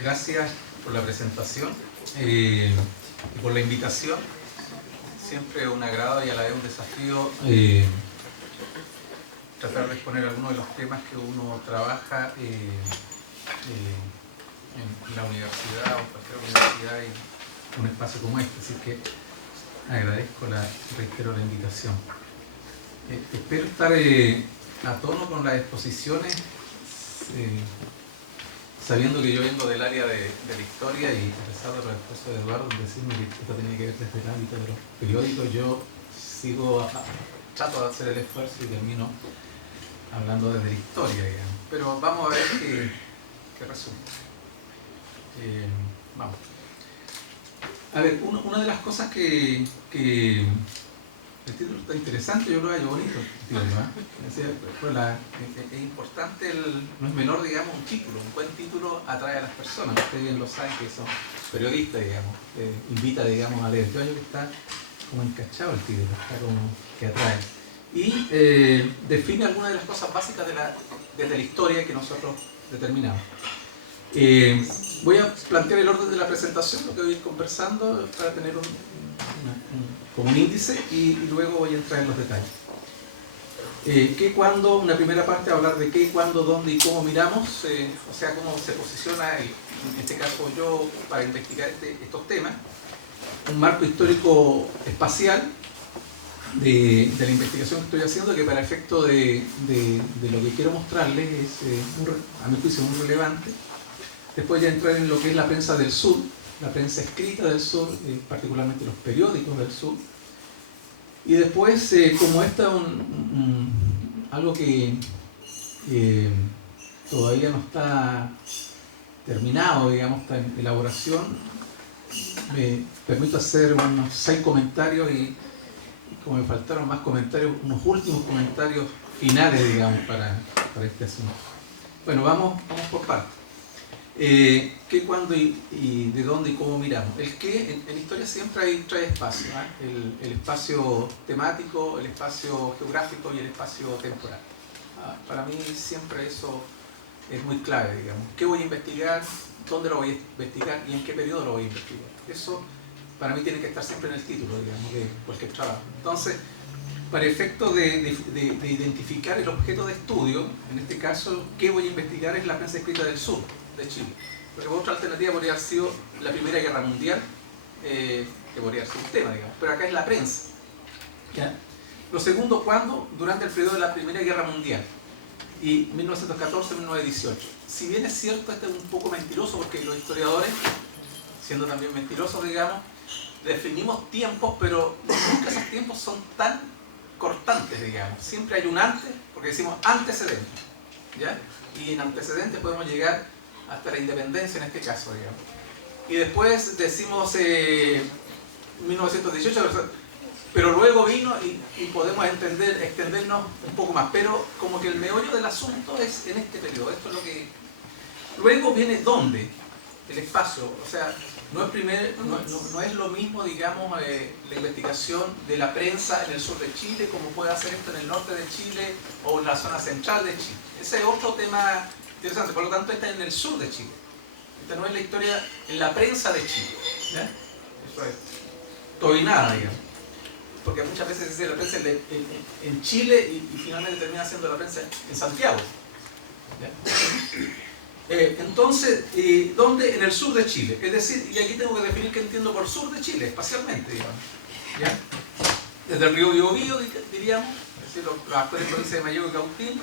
Gracias por la presentación y por la invitación. Siempre un agrado y a la vez un desafío tratar de exponer algunos de los temas que uno trabaja en la universidad o en cualquier universidad y un espacio como este. Así que agradezco, reitero la invitación. Espero estar a tono con las exposiciones, sabiendo que yo vengo del área de la historia y a pesar de los esfuerzos de Eduardo en decirme que esto tenía que ver desde el ámbito de los periódicos, yo trato de hacer el esfuerzo y termino hablando desde la historia, digamos. Pero vamos a ver qué resulta. Vamos. A ver, una de las cosas que el título está interesante, yo lo hallo bonito, el título, es importante, no es menor, digamos, un título, un buen título atrae a las personas, ustedes bien lo saben que son periodistas, digamos, invita, digamos, a leer. Yo hallo que está como encachado el título, está como que atrae. Y define algunas de las cosas básicas desde la historia que nosotros determinamos. Voy a plantear el orden de la presentación, lo que voy a ir conversando para tener como un índice y luego voy a entrar en los detalles. ¿Qué, cuándo? Una primera parte va a hablar de qué, cuándo, dónde y cómo miramos, o sea, cómo se posiciona, en este caso yo, para investigar estos temas. Un marco histórico espacial de la investigación que estoy haciendo, que para efecto de lo que quiero mostrarles es, a mi juicio, muy relevante. Después ya entrar en lo que es la prensa del sur, la prensa escrita del sur, particularmente los periódicos del sur. Y después, como esta algo que todavía no está terminado, digamos, está en elaboración, me permito hacer unos 6 comentarios y como me faltaron más comentarios, unos últimos comentarios finales, digamos, para este asunto. Bueno, vamos por partes. ¿Qué, cuándo y de dónde y cómo miramos? El qué, en historia siempre hay 3 espacios, el espacio temático, el espacio geográfico y el espacio temporal. Para mí siempre eso es muy clave, digamos. ¿Qué voy a investigar? ¿Dónde lo voy a investigar? ¿Y en qué periodo lo voy a investigar? Eso para mí tiene que estar siempre en el título, digamos, de cualquier trabajo. Entonces, para efecto de identificar el objeto de estudio, en este caso, ¿qué voy a investigar? Es la prensa escrita del sur de Chile. Porque otra alternativa podría haber sido la Primera Guerra Mundial, que podría haber sido un tema, digamos, pero acá es la prensa. ¿Ya? Lo segundo, ¿cuándo? Durante el periodo de la Primera Guerra Mundial, y 1914-1918. Si bien es cierto, este es un poco mentiroso, porque los historiadores, siendo también mentirosos, digamos, definimos tiempos, pero nunca esos tiempos son tan cortantes, digamos. Siempre hay un antes, porque decimos antecedentes, ¿ya? Y en antecedentes podemos llegar hasta la independencia en este caso, digamos. Y después decimos 1918, pero luego vino y podemos extendernos un poco más. Pero como que el meollo del asunto es en este periodo. Esto es lo que... Luego viene ¿dónde? El espacio. O sea, no es lo mismo, digamos, la investigación de la prensa en el sur de Chile como puede hacer esto en el norte de Chile o en la zona central de Chile. Ese es otro tema interesante. Por lo tanto, esta es en el sur de Chile. Esta no es la historia en la prensa de Chile, ¿ya? Eso es todo y nada, digamos. Porque muchas veces se dice la prensa en Chile y finalmente termina siendo la prensa en Santiago, ¿ya? Entonces, ¿dónde? En el sur de Chile. Es decir, y aquí tengo que definir qué entiendo por sur de Chile, espacialmente, digamos, ¿ya? Desde el río Biobío, diríamos, es decir, las actuales provincias de Mayeco y Cautín,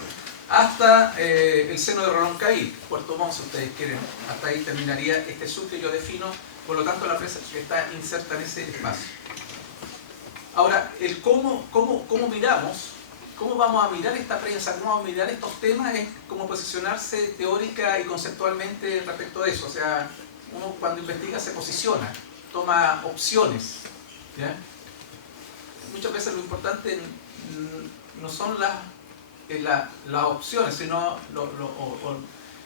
hasta el seno de Roncaí, Puerto Montt, si ustedes quieren. Hasta ahí terminaría este sur que yo defino, por lo tanto la prensa está inserta en ese espacio. Ahora, el cómo miramos, cómo vamos a mirar esta prensa, cómo vamos a mirar estos temas, es cómo posicionarse teórica y conceptualmente respecto a eso. O sea, uno cuando investiga se posiciona, toma opciones, ¿ya? Muchas veces lo importante no son las opciones, sino el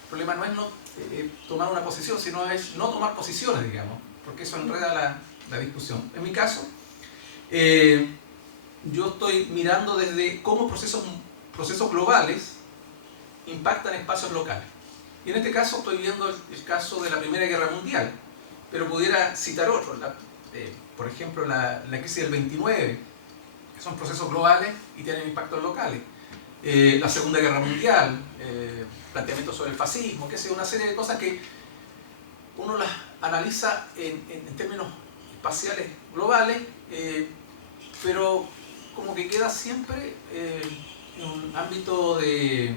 problema no es tomar una posición, sino es no tomar posiciones, digamos, porque eso enreda la discusión. En mi caso, yo estoy mirando desde cómo procesos globales impactan espacios locales. Y en este caso estoy viendo el caso de la Primera Guerra Mundial, pero pudiera citar otros, por ejemplo la crisis del 29, que son procesos globales y tienen impactos locales. La Segunda Guerra Mundial, planteamientos sobre el fascismo, que es una serie de cosas que uno las analiza en términos espaciales globales, pero como que queda siempre en un ámbito de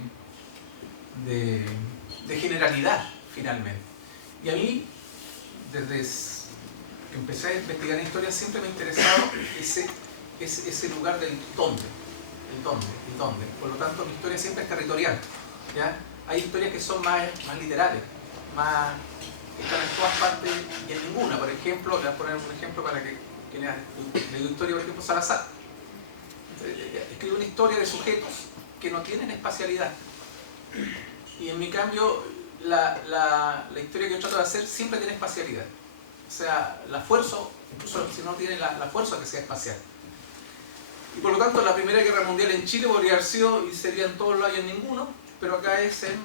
generalidad, finalmente. Y a mí, desde que empecé a investigar en historia, siempre me ha interesado ese lugar del dónde. El dónde. Por lo tanto, mi historia siempre es territorial, ¿ya? Hay historias que son más literales, que están en todas partes y en ninguna. Por ejemplo, les voy a poner un ejemplo para que quienes han leído historia, por ejemplo, Salazar. Escribe una historia de sujetos que no tienen espacialidad. Y en mi cambio, la historia que yo trato de hacer siempre tiene espacialidad. O sea, la fuerza, incluso si no tiene la fuerza que sea espacial. Y por lo tanto, la Primera Guerra Mundial en Chile podría haber sido, y sería en todos lados y en ninguno, pero acá es en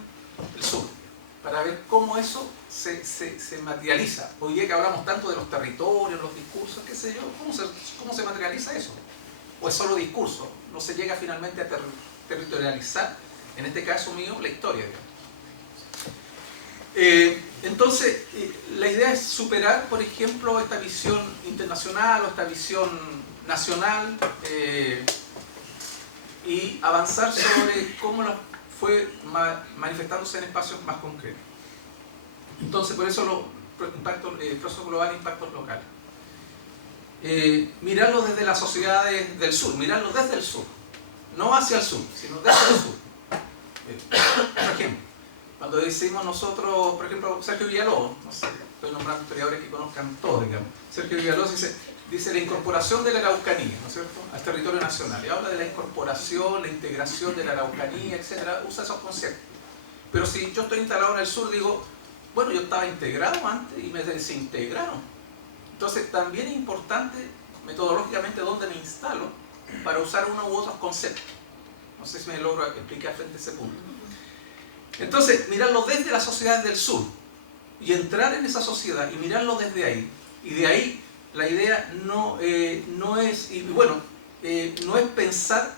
el sur, para ver cómo eso se materializa. Hoy día que hablamos tanto de los territorios, los discursos, qué sé yo, ¿cómo se materializa eso? ¿O es solo discurso? No se llega finalmente a territorializar, en este caso mío, la historia, entonces, la idea es superar, por ejemplo, esta visión internacional o esta visión nacional y avanzar sobre cómo fue manifestándose en espacios más concretos. Entonces, por eso los procesos globales e impactos locales. Mirarlo desde las sociedades del sur, mirarlo desde el sur, no hacia el sur, sino desde el sur. Por ejemplo, cuando decimos nosotros, por ejemplo, Sergio Villalobos, no sé, estoy nombrando historiadores que conozcan todo, digamos. Sergio Villalobos dice la incorporación de la Araucanía, ¿no es cierto?, al territorio nacional. Y habla de la incorporación, la integración de la Araucanía, etcétera, usa esos conceptos. Pero si yo estoy instalado en el sur, digo, bueno, yo estaba integrado antes y me desintegraron. Entonces, también es importante metodológicamente dónde me instalo para usar uno u otros conceptos. No sé si me logro explicar frente a ese punto. Entonces, mirarlo desde las sociedades del sur y entrar en esa sociedad y mirarlo desde ahí. Y de ahí la idea no es pensar,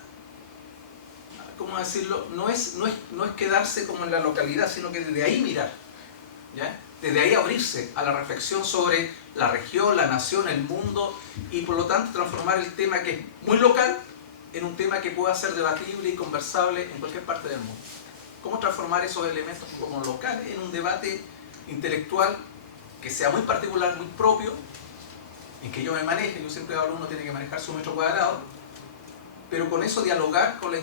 ¿cómo decirlo? No es quedarse como en la localidad, sino que desde ahí mirar, ¿ya? Desde ahí abrirse a la reflexión sobre la región, la nación, el mundo, y por lo tanto transformar el tema que es muy local en un tema que pueda ser debatible y conversable en cualquier parte del mundo. ¿Cómo transformar esos elementos como locales en un debate intelectual que sea muy particular, muy propio, en que yo me maneje? Yo siempre hablo, uno tiene que manejar su metro cuadrado, pero con eso dialogar con la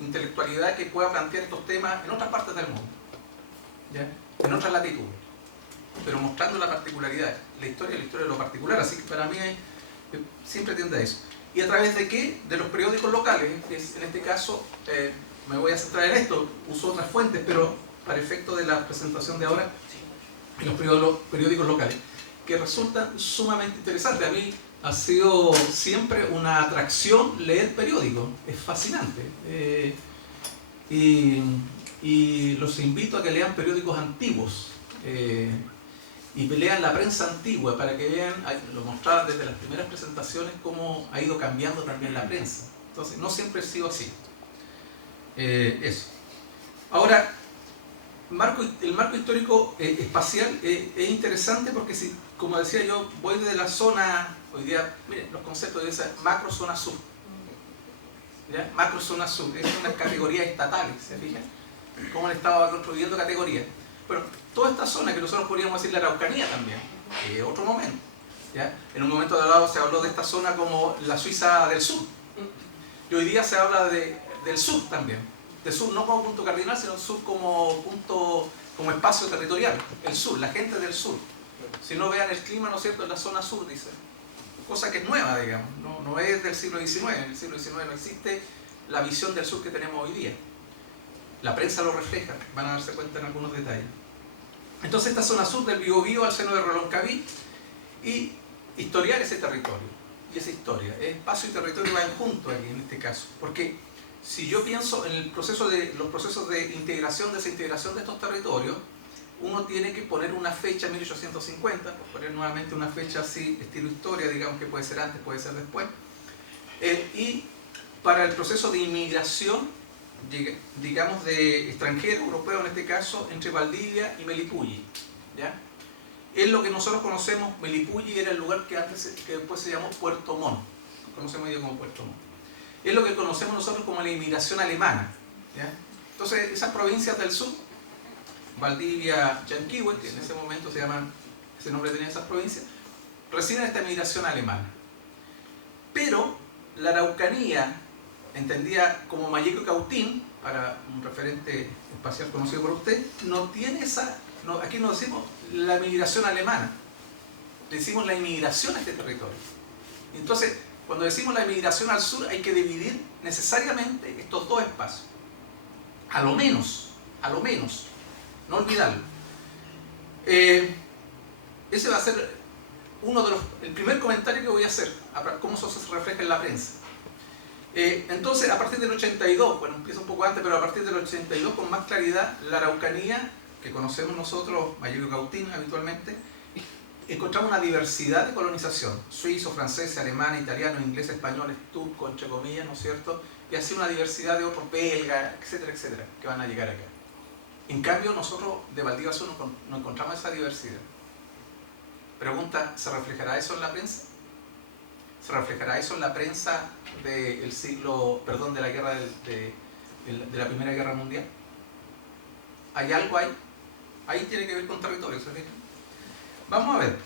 intelectualidad que pueda plantear estos temas en otras partes del mundo, ¿ya? En otras latitudes, pero mostrando la particularidad, la historia de lo particular. Así que para mí siempre tiende a eso. ¿Y a través de qué? De los periódicos locales. En este caso, me voy a centrar en esto, uso otras fuentes, pero para efecto de la presentación de ahora, en los periódicos locales, que resultan sumamente interesantes. A mí ha sido siempre una atracción leer periódicos, es fascinante. Y los invito a que lean periódicos antiguos y lean la prensa antigua para que vean, lo mostraban desde las primeras presentaciones, cómo ha ido cambiando también la prensa. Entonces, no siempre ha sido así. Eso. Ahora, el marco histórico espacial es interesante porque, si, como decía yo, voy desde la zona, hoy día, miren, los conceptos de esa macro zona sur. ¿Ya? Macro zona sur, es una categoría estatal, ¿se fijan? Cómo han estado construyendo categorías. Bueno, toda esta zona que nosotros podríamos decir la Araucanía también, otro momento. ¿Ya? En un momento dado se habló de esta zona como la Suiza del sur. Y hoy día se habla del sur también. Del sur no como punto cardinal, sino el sur como punto, como espacio territorial. El sur, la gente del sur. Si no, vean el clima, ¿no es cierto?, en la zona sur, dice. Cosa que es nueva, digamos. No es del siglo XIX. En el siglo XIX no existe la visión del sur que tenemos hoy día. La prensa lo refleja, van a darse cuenta en algunos detalles. Entonces, esta zona sur del Biobío al seno de Reloncaví, y historiar ese territorio y esa historia. Espacio y territorio van juntos aquí en este caso, porque si yo pienso en los procesos de integración, desintegración de estos territorios, uno tiene que poner una fecha, 1850, por poner nuevamente una fecha así, estilo historia, digamos que puede ser antes, puede ser después. Y para el proceso de inmigración, digamos de extranjero, europeo en este caso, entre Valdivia y Melipulli, ¿ya? Es lo que nosotros conocemos, Melipulli era el lugar que después se llamó Puerto Montt, conocemos hoy como Puerto Montt. Es lo que conocemos nosotros como la inmigración alemana, ¿ya? Entonces, esas provincias del sur, Valdivia, Yanquihue, que en ese momento se llaman, ese nombre tenían esas provincias, reciben esta inmigración alemana. Pero la Araucanía, entendida como Malleco y Cautín, para un referente espacial conocido por usted, no tiene esa, no, aquí no decimos la inmigración alemana, decimos la inmigración a este territorio. Entonces, cuando decimos la inmigración al sur, hay que dividir necesariamente estos dos espacios. A lo menos, no olvidarlo. Ese va a ser el primer comentario que voy a hacer, cómo eso se refleja en la prensa. Entonces, a partir del 82, bueno, empieza un poco antes, pero a partir del 82, con más claridad, la Araucanía, que conocemos nosotros, Malleco y Cautín habitualmente, encontramos una diversidad de colonización, suizos, franceses, alemanes, italianos, ingleses, españoles, turcos, entre comillas, ¿no es cierto? Y así una diversidad de otros, belgas, etcétera, etcétera, que van a llegar acá. En cambio, nosotros de Valdivia Sur no encontramos esa diversidad. Pregunta, ¿se reflejará eso en la prensa? ¿Se reflejará eso en la prensa del siglo, perdón, de la guerra de la Primera Guerra Mundial? ¿Hay algo ahí? Ahí tiene que ver con territorio, ¿sí? Vamos a ver.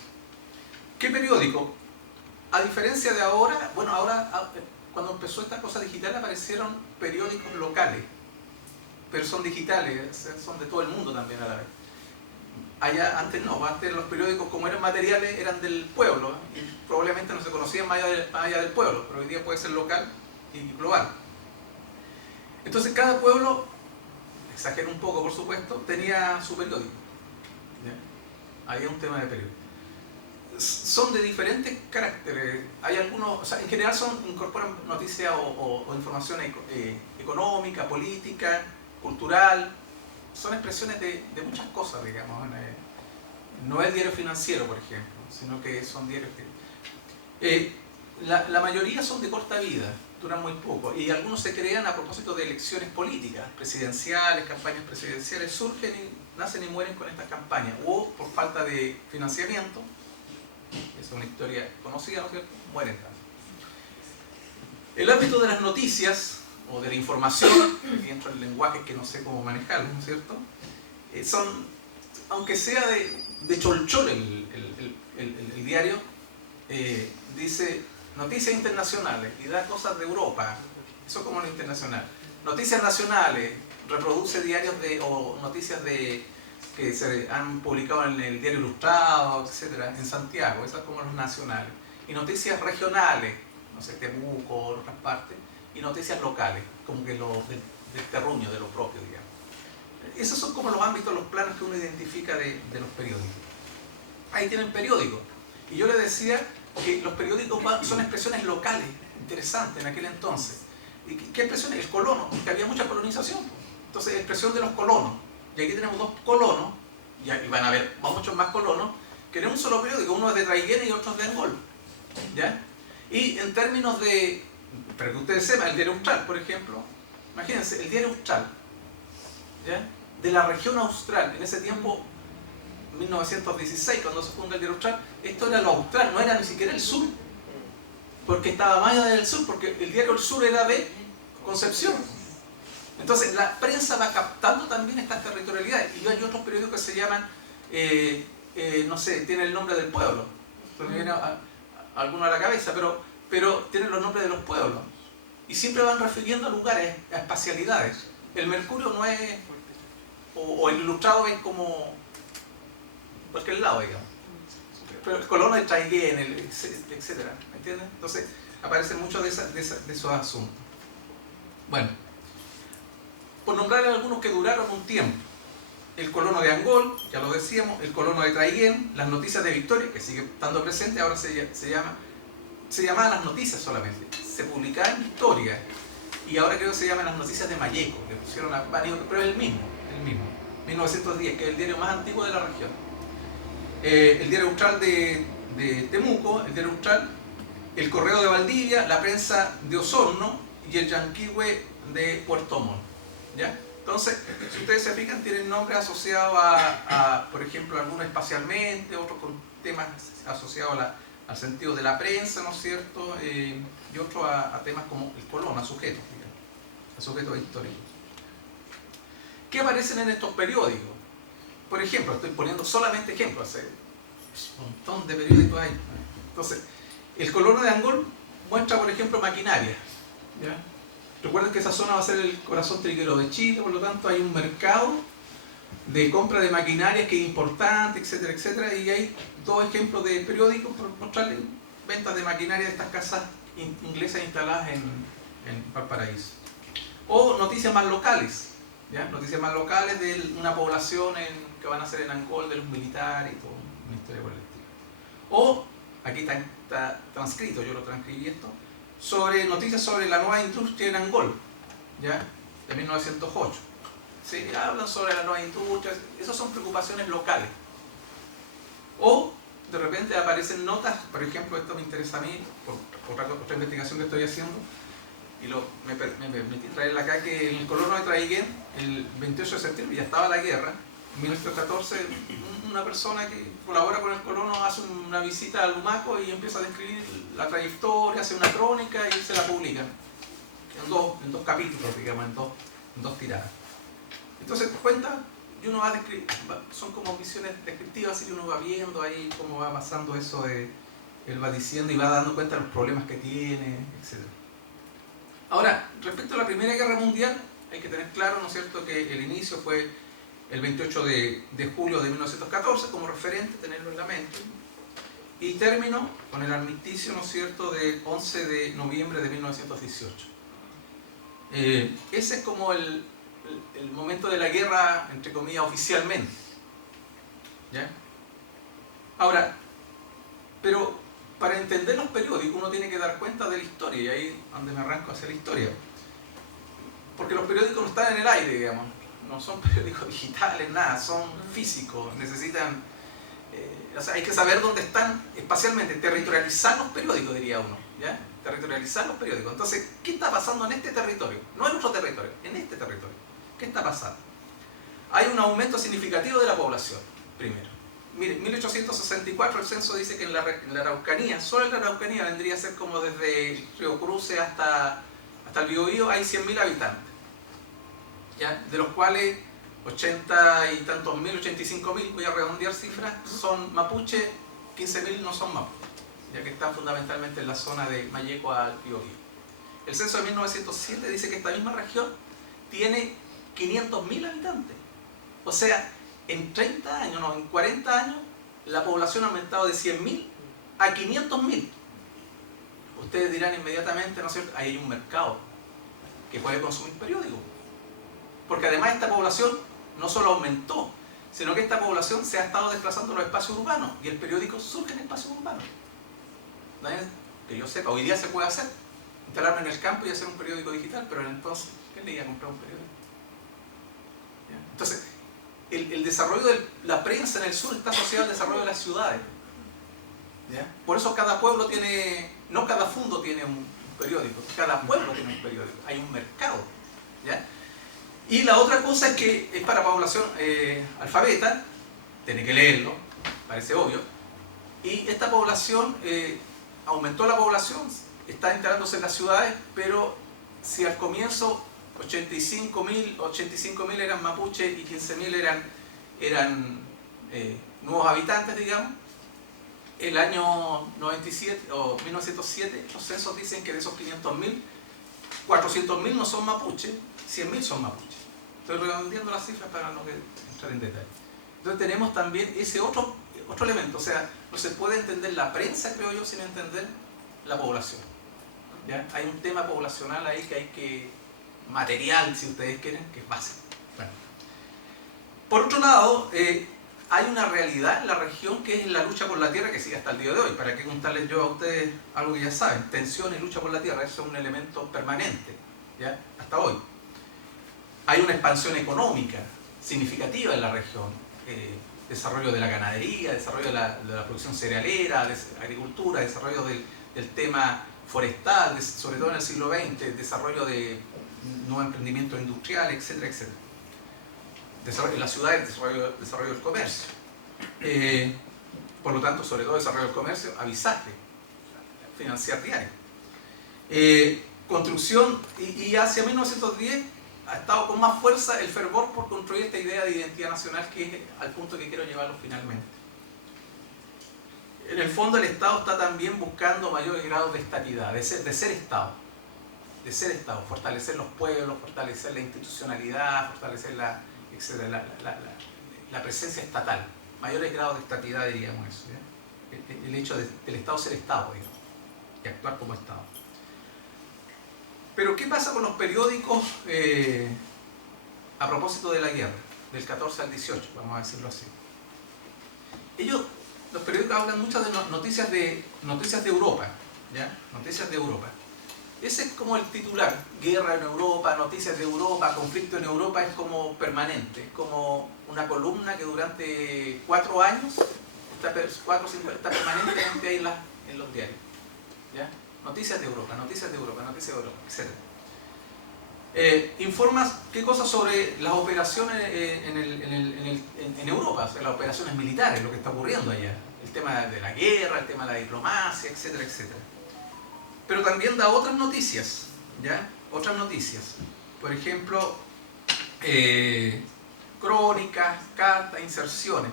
¿Qué periódico? A diferencia de ahora, bueno, ahora cuando empezó esta cosa digital aparecieron periódicos locales, pero son digitales, son de todo el mundo también a la vez. Allá antes no, antes los periódicos como eran materiales eran del pueblo y probablemente no se conocían más allá del pueblo, pero hoy día puede ser local y global. Entonces cada pueblo, exagero un poco por supuesto, tenía su periódico. ¿Ya? Había un tema de periódico. Son de diferentes caracteres. Hay algunos, o sea, en general incorporan noticias o información económica, política, cultural. Son expresiones de muchas cosas, digamos. No es diario financiero, por ejemplo, sino que son diarios que... la mayoría son de corta vida, duran muy poco, y algunos se crean a propósito de elecciones políticas, presidenciales, campañas presidenciales, surgen y nacen y mueren con estas campañas, o por falta de financiamiento, es una historia conocida, ¿no es cierto? Mueren también. El ámbito de las noticias, o de la información, aquí entro en lenguajes que no sé cómo manejarlos, ¿no es cierto? Son, aunque sea de cholchol el diario, dice noticias internacionales y da cosas de Europa, eso como lo internacional. Noticias nacionales, reproduce diarios o noticias que se han publicado en el Diario Ilustrado, etcétera, en Santiago, esas como los nacionales. Y noticias regionales, no sé, Temuco, otras partes, y noticias locales, como que del terruño, de lo propio, digamos. Esos son como los ámbitos, los planos que uno identifica de los periódicos. Ahí tienen periódicos. Y yo les decía que los periódicos son expresiones locales, interesantes en aquel entonces. ¿Y qué expresiones? El colono, porque había mucha colonización. Entonces, expresión de los colonos. Y aquí tenemos dos colonos, y van a haber muchos más colonos, que en un solo periódico, uno es de Traiguén y otro es de Angol. ¿Ya? Y en términos de, para que ustedes sepan, el Diario Austral, por ejemplo, imagínense, el Diario Austral, ¿ya? De la región austral, en ese tiempo, 1916, cuando se funda el Diario Austral, esto era lo austral, no era ni siquiera el sur, porque estaba más allá del sur, porque el Diario del Sur era de Concepción. Entonces, la prensa va captando también estas territorialidades, y hay otros periódicos que se llaman, no sé, tienen el nombre del pueblo, me viene alguno a la cabeza, pero tienen los nombres de los pueblos, y siempre van refiriendo a lugares, a espacialidades. El Mercurio no es, o el Ilustrado es como cualquier lado, digamos. Pero el colono de Traiguén, etcétera, ¿me entienden? Entonces aparecen muchos de esos asuntos. Bueno, por nombrar algunos que duraron un tiempo. El colono de Angol, ya lo decíamos, el colono de Traiguén, las noticias de Victoria, que sigue estando presente, ahora se llamaban las noticias solamente, se publicaba en Victoria, y ahora creo que se llaman las noticias de Malleco, le pusieron a varios, pero es el mismo. 1910, que es el diario más antiguo de la región. El diario Austral de Temuco, el diario Austral, el Correo de Valdivia, la Prensa de Osorno y el Yanquihue de Puerto Montt, ¿ya? Entonces, si ustedes se fijan, tienen nombres asociados por ejemplo, algunos espacialmente, otros con temas asociados al sentido de la prensa, ¿no es cierto? Y otros a temas como el colon, a sujetos, digamos, a sujetos históricos. ¿Qué aparecen en estos periódicos? Por ejemplo, estoy poniendo solamente ejemplos, un montón de periódicos hay. Entonces, el Colono de Angol muestra, por ejemplo, maquinaria, ¿ya? Recuerden que esa zona va a ser el corazón triguero de Chile, por lo tanto hay un mercado de compra de maquinaria que es importante, etcétera, etcétera, y hay dos ejemplos de periódicos por mostrarles ventas de maquinaria de estas casas inglesas instaladas en Valparaíso. O noticias más locales, ¿ya? Noticias más locales de una población que van a ser en Angol, de los militares y todo, una historia por el estilo. O, aquí está transcrito, yo lo transcribí esto, noticias sobre la nueva industria en Angol, ¿ya? De 1908. ¿Sí? Hablan sobre la nueva industria, esas son preocupaciones locales. O de repente aparecen notas, por ejemplo, esto me interesa a mí, por otra investigación que estoy haciendo, y me permití traerla acá, que en el Colono de Traiguén, el 28 de septiembre, ya estaba la guerra, en 1914, una persona que colabora con el Colono hace una visita a Lumaco y empieza a describir la trayectoria, hace una crónica y se la publican en dos capítulos, digamos, en dos tiradas. Entonces cuenta, y uno va a describir, son como visiones descriptivas, y uno va viendo ahí cómo va pasando eso, él va diciendo y va dando cuenta de los problemas que tiene, etc. Ahora, respecto a la Primera Guerra Mundial, hay que tener claro, ¿no es cierto?, que el inicio fue el 28 de julio de 1914, como referente, tenerlo en la mente, y terminó con el armisticio, ¿no es cierto?, del 11 de noviembre de 1918. Ese es como el momento de la guerra, entre comillas, oficialmente, ¿ya? Ahora, pero para entender los periódicos uno tiene que dar cuenta de la historia, y ahí es donde me arranco hacia la historia. Porque los periódicos no están en el aire, digamos, no son periódicos digitales, nada, son físicos, necesitan, o sea, hay que saber dónde están espacialmente, territorializar los periódicos, diría uno, ¿ya? Territorializar los periódicos. Entonces, ¿qué está pasando en este territorio? No en otro territorio, en este territorio. ¿Qué está pasando? Hay un aumento significativo de la población, primero. Mire, en 1864 el censo dice que en la Araucanía, solo en la Araucanía vendría a ser como desde el Río Cruce hasta el Biobío, hay 100.000 habitantes, ¿ya? De los cuales 80 y tantos mil, 85.000, voy a redondear cifras, son mapuche, 15.000 no son mapuche, ya que están fundamentalmente en la zona de Malleco al Biobío. El censo de 1907 dice que esta misma región tiene 500.000 habitantes. O sea, en 30 años, no, en 40 años, la población ha aumentado de 100.000 a 500.000. Ustedes dirán inmediatamente, ¿no es cierto?, ahí hay un mercado que puede consumir periódicos. Porque además esta población no solo aumentó, sino que esta población se ha estado desplazando en los espacios urbanos, y el periódico surge en espacios urbanos. Que yo sepa, hoy día se puede hacer, instalarme en el campo y hacer un periódico digital, pero entonces, ¿quién le iba a comprar un periódico? ¿Ya? Entonces, el desarrollo de la prensa en el sur está asociado al desarrollo de las ciudades. ¿Ya? Por eso cada pueblo tiene, no cada fundo tiene un periódico, cada pueblo tiene un periódico, hay un mercado, ¿ya? Y la otra cosa es que es para población alfabeta, tiene que leerlo, parece obvio, y esta población, aumentó la población, está instalándose en las ciudades, pero si al comienzo 85.000 eran mapuche y 15.000 eran nuevos habitantes, digamos, el año 97 o 1907 los censos dicen que de esos 500.000, 400.000 no son mapuche, 100.000 son mapuche. Estoy redondeando las cifras para no entrar en detalle. Entonces tenemos también ese otro elemento, o sea, no se puede entender la prensa, creo yo, sin entender la población, ¿ya? Hay un tema poblacional ahí que hay que, material si ustedes quieren, que es básico. Bueno. Por otro lado, hay una realidad en la región que es la lucha por la tierra, que sigue hasta el día de hoy. ¿Para qué contarles yo a ustedes algo que ya saben? Tensión y lucha por la tierra, eso es un elemento permanente, ¿ya? Hasta hoy. Hay una expansión económica, significativa en la región. Desarrollo de la ganadería, desarrollo de la producción cerealera, agricultura, desarrollo del tema forestal, sobre todo en el siglo XX, desarrollo de nuevos emprendimientos industriales, etcétera, etcétera. Desarrollo de las ciudades, desarrollo del comercio. Por lo tanto, sobre todo desarrollo del comercio, avisaje, financiar diario. Construcción, y hacia 1910 ha estado con más fuerza el fervor por construir esta idea de identidad nacional, que es al punto que quiero llevarlo finalmente. En el fondo el Estado está también buscando mayores grados de estatidad, de ser Estado, fortalecer los pueblos, fortalecer la institucionalidad, fortalecer la presencia estatal, mayores grados de estatidad, diríamos eso, ¿ya? El hecho del Estado ser Estado, digamos, y actuar como Estado. Pero ¿qué pasa con los periódicos a propósito de la guerra, del 14 al 18, vamos a decirlo así? Los periódicos hablan muchas de noticias de Europa, ¿ya? Noticias de Europa. Ese es como el titular: guerra en Europa, noticias de Europa, conflicto en Europa, es como permanente, es como una columna que durante 4 años, 4 o 5 está permanentemente ahí en los diarios, ¿ya? Noticias de Europa, noticias de Europa, noticias de Europa, etc. Informas qué cosas sobre las operaciones en Europa, o sea, las operaciones militares, lo que está ocurriendo allá, el tema de la guerra, el tema de la diplomacia, etcétera, etcétera. Pero también da otras noticias, ¿ya? Otras noticias. Por ejemplo, crónicas, cartas, inserciones.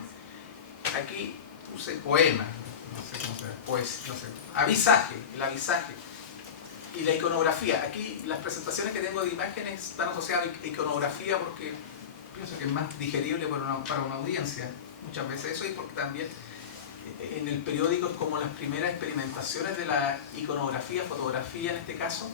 Aquí puse poemas, no sé cómo se llama, pues, no sé, avisaje, el avisaje. Y la iconografía. Aquí las presentaciones que tengo de imágenes están asociadas a iconografía porque pienso que es más digerible para una audiencia muchas veces eso, y porque también en el periódico es como las primeras experimentaciones de la iconografía, fotografía en este caso,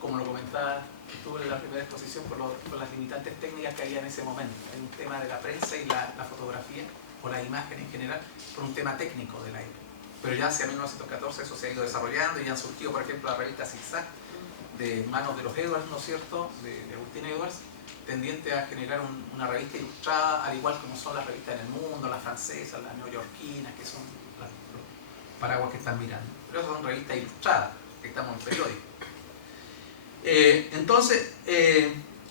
como lo comentaba, estuve en la primera exposición por las limitantes técnicas que había en ese momento, en un tema de la prensa y la fotografía, o la imagen en general, por un tema técnico de la época. Pero ya hacia 1914 eso se ha ido desarrollando y han surgido, por ejemplo, la revista Zigzag, de manos de los Edwards, ¿no es cierto?, de Agustín Edwards, tendiente a generar una revista ilustrada, al igual como son las revistas en el mundo, las francesas, las neoyorquinas, que son los paraguas que están mirando. Pero son revistas ilustradas, que estamos en periódico. Entonces,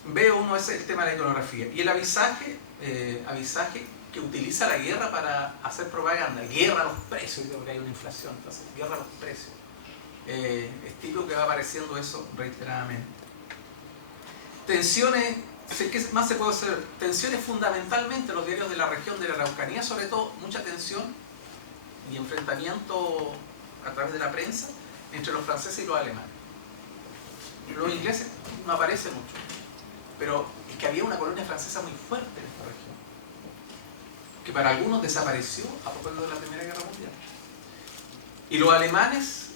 veo uno ese el tema de la iconografía. Y el avisaje que utiliza la guerra para hacer propaganda. Guerra a los precios, creo que hay una inflación, entonces, guerra a los precios. Es típico que va apareciendo eso reiteradamente. Tensiones, ¿qué más se puede hacer? Tensiones fundamentalmente en los diarios de la región de la Araucanía, sobre todo mucha tensión y enfrentamiento a través de la prensa entre los franceses y los alemanes. Los ingleses no aparecen mucho, pero es que había una colonia francesa muy fuerte en esta región, que para algunos desapareció a propósito de la Primera Guerra Mundial. Y los alemanes,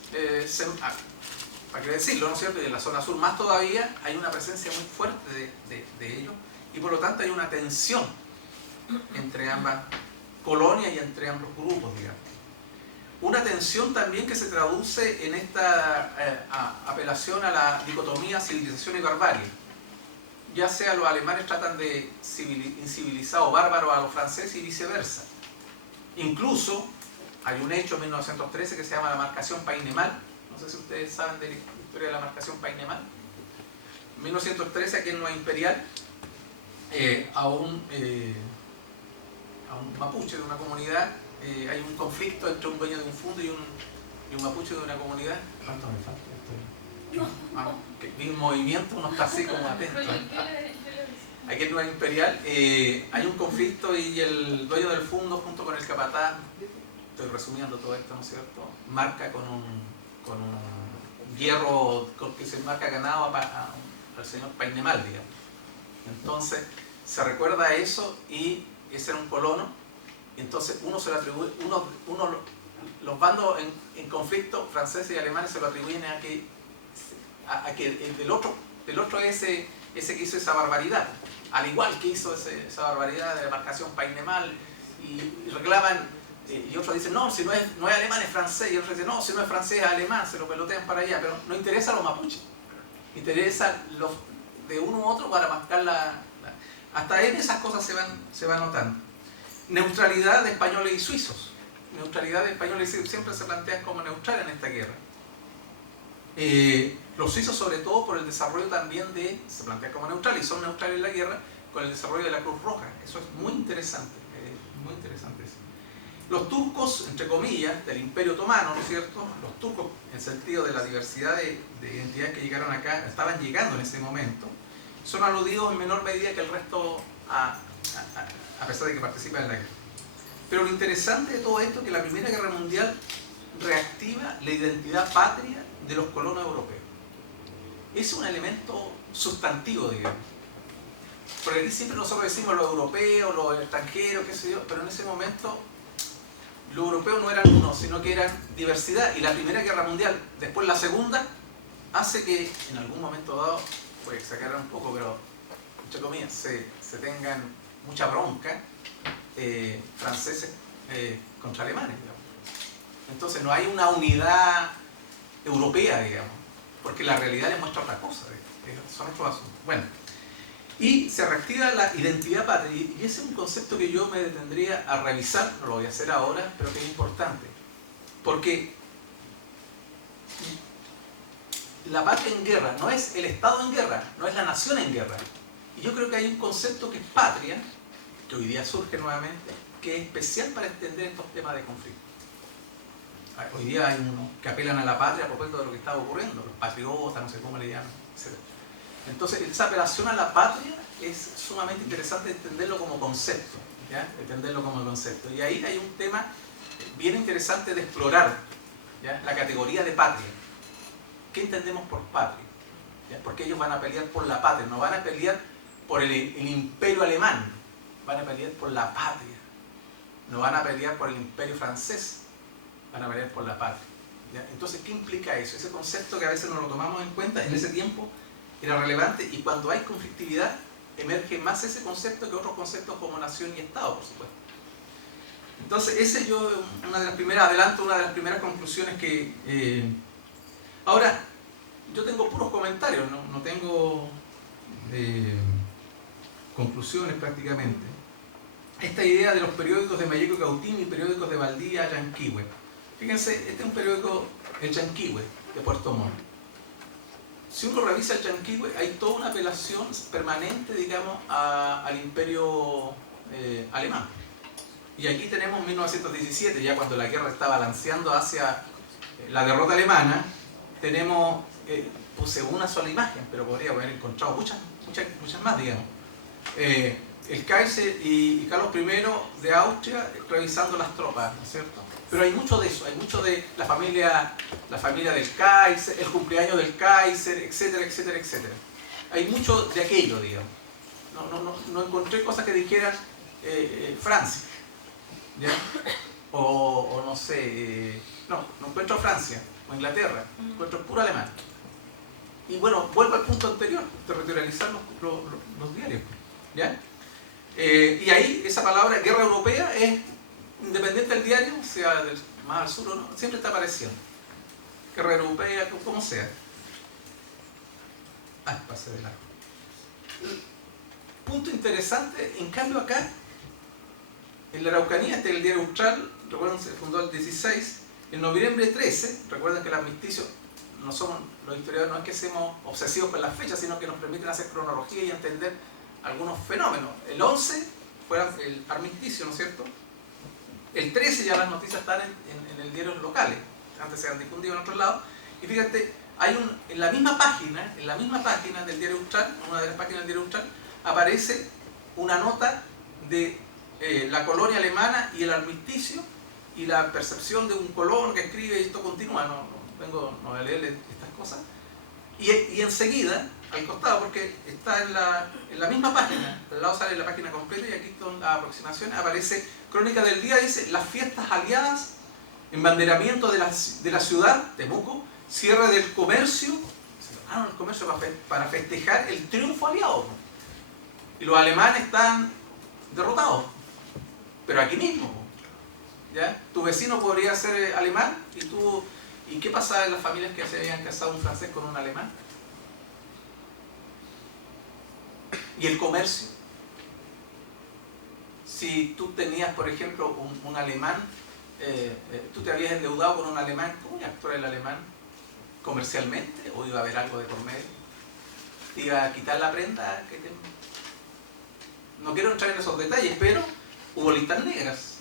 para qué decirlo, ¿no es cierto? Y en la zona sur más todavía hay una presencia muy fuerte de ellos, y por lo tanto hay una tensión entre ambas colonias y entre ambos grupos, digamos. Una tensión también que se traduce en esta apelación a la dicotomía civilización y barbarie. Ya sea los alemanes tratan de incivilizar o bárbaros a los franceses y viceversa. Incluso hay un hecho en 1913 que se llama la marcación Paynemal. No sé si ustedes saben de la historia de la marcación Paynemal. En 1913, aquí en Nueva Imperial, a un mapuche de una comunidad, hay un conflicto entre un dueño de un fondo y un mapuche de una comunidad. ¿Cuánto me falta? Que mi movimiento no está así como atento. Aquí en Nueva Imperial hay un conflicto y el dueño del fondo junto con el capataz, estoy resumiendo todo esto, ¿no es cierto?, marca con un hierro con que se marca ganado al señor Paynemal, digamos. Entonces se recuerda a eso, y ese era un colono. Entonces uno se lo atribuye, los bandos en conflicto, franceses y alemanes, se lo atribuyen a que el del otro ese que hizo esa barbaridad, al igual que hizo esa barbaridad de la marcación Paynemal, y reclaman, y otros dicen, no, si no es alemán es francés, y otros dicen, no, si no es francés es alemán, se lo pelotean para allá, pero no interesa a los mapuches, interesa de uno u otro para marcar hasta en esas cosas se va notando. Neutralidad de españoles y suizos. Neutralidad de españoles y suizos siempre se plantean como neutrales en esta guerra. Los suizos, sobre todo por el desarrollo también se plantean como neutrales y son neutrales en la guerra con el desarrollo de la Cruz Roja. Eso es muy interesante, muy interesante eso. Los turcos, entre comillas, del Imperio Otomano, ¿no es cierto? Los turcos, en sentido de la diversidad de identidades que llegaron acá, estaban llegando en ese momento, son aludidos en menor medida que el resto, a pesar de que participan en la guerra. Pero lo interesante de todo esto es que la Primera Guerra Mundial reactiva la identidad patria de los colonos europeos. Es un elemento sustantivo, digamos. Porque aquí siempre nosotros decimos los europeos, los extranjeros, qué sé yo, pero en ese momento los europeos no eran uno, sino que eran diversidad. Y la Primera Guerra Mundial, después la Segunda, hace que en algún momento dado, voy a exagerar un poco, pero entre comillas, se tengan mucha bronca franceses contra alemanes, digamos. Entonces no hay una unidad europea, digamos, porque la realidad les muestra otra cosa, son otros asuntos. Bueno, y se reactiva la identidad patria, y ese es un concepto que yo me detendría a revisar, no lo voy a hacer ahora, pero que es importante, porque la patria en guerra no es el Estado en guerra, no es la nación en guerra. Y yo creo que hay un concepto que es patria, que hoy día surge nuevamente, que es especial para entender estos temas de conflicto. Hoy día hay unos que apelan a la patria a propósito de lo que está ocurriendo, los patriotas, no sé cómo le llaman, etc. Entonces, esa apelación a la patria es sumamente interesante entenderlo como concepto, ¿ya? Entenderlo como concepto. Y ahí hay un tema bien interesante de explorar, ¿ya? La categoría de patria. ¿Qué entendemos por patria? ¿Ya? Porque ellos van a pelear por la patria, no van a pelear por el imperio alemán, van a pelear por la patria, no van a pelear por el imperio francés, van a pelear por la patria. ¿Ya? Entonces, ¿qué implica eso? Ese concepto que a veces no lo tomamos en cuenta, en ese tiempo era relevante, y cuando hay conflictividad emerge más ese concepto que otros conceptos como nación y Estado, por supuesto. Entonces, ese yo, una de las primeras conclusiones que... Ahora, yo tengo puros comentarios, no tengo conclusiones prácticamente. Esta idea de los periódicos de Mayeco y Cautín y periódicos de Valdivia, Yanquihue. Fíjense, este es un periódico, el Yanquihue, de Puerto Montt. Si uno revisa el Yanquihue, hay toda una apelación permanente, digamos, al imperio alemán. Y aquí tenemos 1917, ya cuando la guerra está balanceando hacia la derrota alemana, tenemos, puse una sola imagen, pero podría haber encontrado muchas más, digamos. El Kaiser y Carlos I de Austria revisando las tropas, ¿no es cierto? Pero hay mucho de eso, hay mucho de la familia del Kaiser, el cumpleaños del Kaiser, etcétera, etcétera, etcétera. Hay mucho de aquello, digamos. No encontré cosas que dijeran Francia, ¿ya? O no sé, no encuentro Francia o Inglaterra, encuentro puro alemán. Y bueno, vuelvo al punto anterior, territorializar los diarios, ¿ya? Y ahí esa palabra guerra europea es independiente del diario, sea del más al sur o no, siempre está apareciendo. Guerra europea, como sea. Pase de largo. Punto interesante, en cambio acá, en la Araucanía, el diario Austral, recuerden, se fundó el 16, en noviembre 13, recuerden que el armisticio, no somos, los historiadores no es que seamos obsesivos con las fechas, sino que nos permiten hacer cronología y entender algunos fenómenos. El 11 fue el armisticio, ¿no es cierto? El 13 ya las noticias están en el diario locales, antes se han difundido en otros lados, y fíjate, hay en la misma página del diario Austral, una de las páginas del diario Austral, aparece una nota de la colonia alemana y el armisticio y la percepción de un colono que escribe, y esto continúa, no voy a leerle estas cosas, y enseguida, al costado, porque está en la misma página, al lado sale la página completa y aquí con la aproximación aparece crónica del día, dice las fiestas aliadas, embanderamiento de la ciudad, Temuco, cierre del comercio, cerraron el comercio para festejar el triunfo aliado. Y los alemanes están derrotados, pero aquí mismo, ¿ya? Tu vecino podría ser alemán ¿y qué pasaba en las familias que se habían casado un francés con un alemán? Y el comercio. Si tú tenías, por ejemplo, un alemán, tú te habías endeudado con un alemán, ¿cómo iba a actuar el alemán? ¿Comercialmente? ¿O iba a haber algo de por medio? ¿Te iba a quitar la prenda? No quiero entrar en esos detalles, pero hubo listas negras.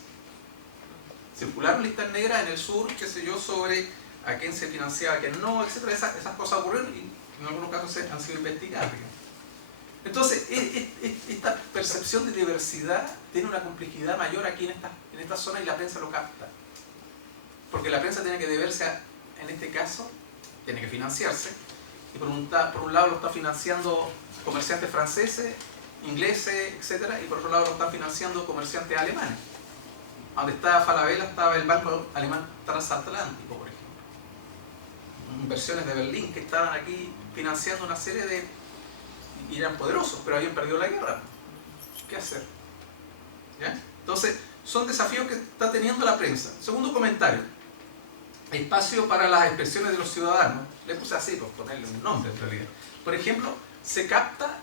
Circularon listas negras en el sur, qué sé yo, sobre a quién se financiaba, a quién no, etc. Esas cosas ocurrieron y en algunos casos han sido investigadas. Entonces, esta percepción de diversidad tiene una complejidad mayor aquí en esta zona y la prensa lo capta. Porque la prensa tiene que deberse, en este caso, tiene que financiarse. Y por un lado lo está financiando comerciantes franceses, ingleses, etc. Y por otro lado lo están financiando comerciantes alemanes. Donde estaba Falabella estaba el Banco Alemán Transatlántico, por ejemplo. Inversiones de Berlín que estaban aquí financiando una serie de... y eran poderosos, pero habían perdido la guerra. ¿Qué hacer? ¿Ya? Entonces, son desafíos que está teniendo la prensa. Segundo comentario. Espacio para las expresiones de los ciudadanos. Le puse así, por ponerle un nombre en realidad. Por ejemplo, se capta,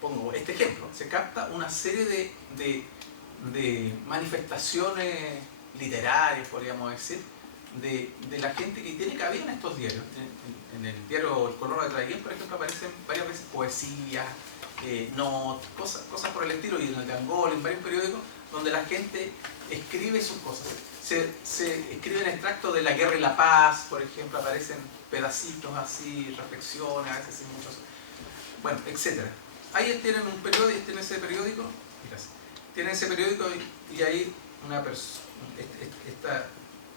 pongo este ejemplo, se capta una serie de manifestaciones literarias, podríamos decir, de la gente que tiene cabida en estos diarios. En el diario El Colono de Traiguén, por ejemplo, aparecen varias veces poesías, notas, cosas por el estilo, y en el de Angola, en varios periódicos, donde la gente escribe sus cosas. Se escriben extractos de La Guerra y la Paz, por ejemplo, aparecen pedacitos así, reflexiones, a veces sin muchos... Bueno, etc. Ahí tienen un periódico, tienen ese periódico, tienen ese periódico y ahí una persona,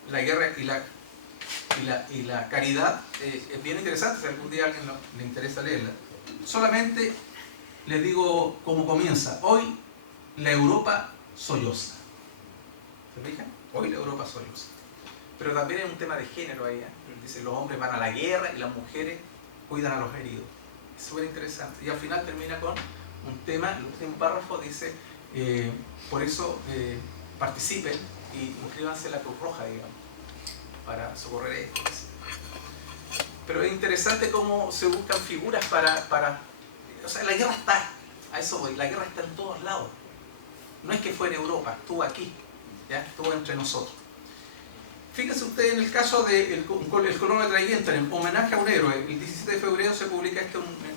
La Guerra y la Caridad, es bien interesante, si algún día a alguien le interesa leerla. Solamente les digo cómo comienza. Hoy la Europa solloza. ¿Se fijan? Hoy la Europa solloza. Pero también hay un tema de género ahí. Dice, los hombres van a la guerra y las mujeres cuidan a los heridos. Es súper interesante. Y al final termina con un tema, el último párrafo dice, por eso participen y inscríbanse en la Cruz Roja, digamos, para socorrer esto. Pero es interesante cómo se buscan figuras para... O sea, la guerra está, a eso voy, la guerra está en todos lados. No es que fue en Europa, estuvo aquí, ¿ya? Estuvo entre nosotros. Fíjense ustedes en el caso del Colono de Traiguén, en homenaje a un héroe. El 17 de febrero se publica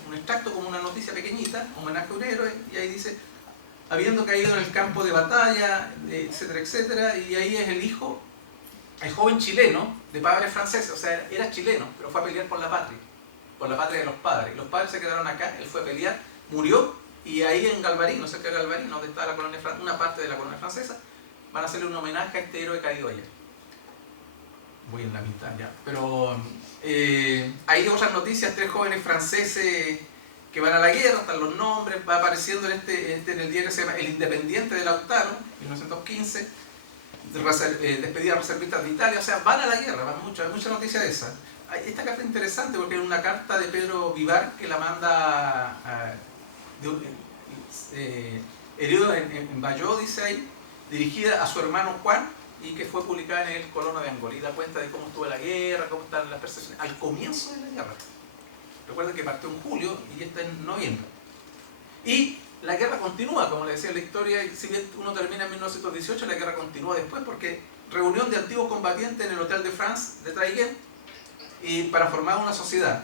un extracto como una noticia pequeñita, homenaje a un héroe, y ahí dice, habiendo caído en el campo de batalla, etcétera, etcétera, y ahí es el joven chileno, de padres franceses, o sea, era chileno, pero fue a pelear por la patria de los padres. Y los padres se quedaron acá, él fue a pelear, murió, y ahí en Galvarino, cerca de Galvarino, donde está la colonia, una parte de la colonia francesa, van a hacerle un homenaje a este héroe caído allá. Voy en la mitad ya, pero hay otras noticias, 3 jóvenes franceses que van a la guerra, están los nombres, va apareciendo en el diario, se llama El Independiente de Lautaro, 1915, despedida reservistas de Italia, o sea, van a la guerra, van muchas noticias de esas. Esta carta es interesante porque es una carta de Pedro Vivar que la manda herido en Bayeux, dice ahí, dirigida a su hermano Juan, y que fue publicada en El Colono de Angola, y da cuenta de cómo estuvo la guerra, cómo están las percepciones al comienzo de la guerra. Recuerden que partió en julio y ya está en noviembre. Y la guerra continúa, como le decía en la historia, y si bien uno termina en 1918, la guerra continúa después, porque reunión de antiguos combatientes en el Hotel de France de Traiguén, y para formar una sociedad.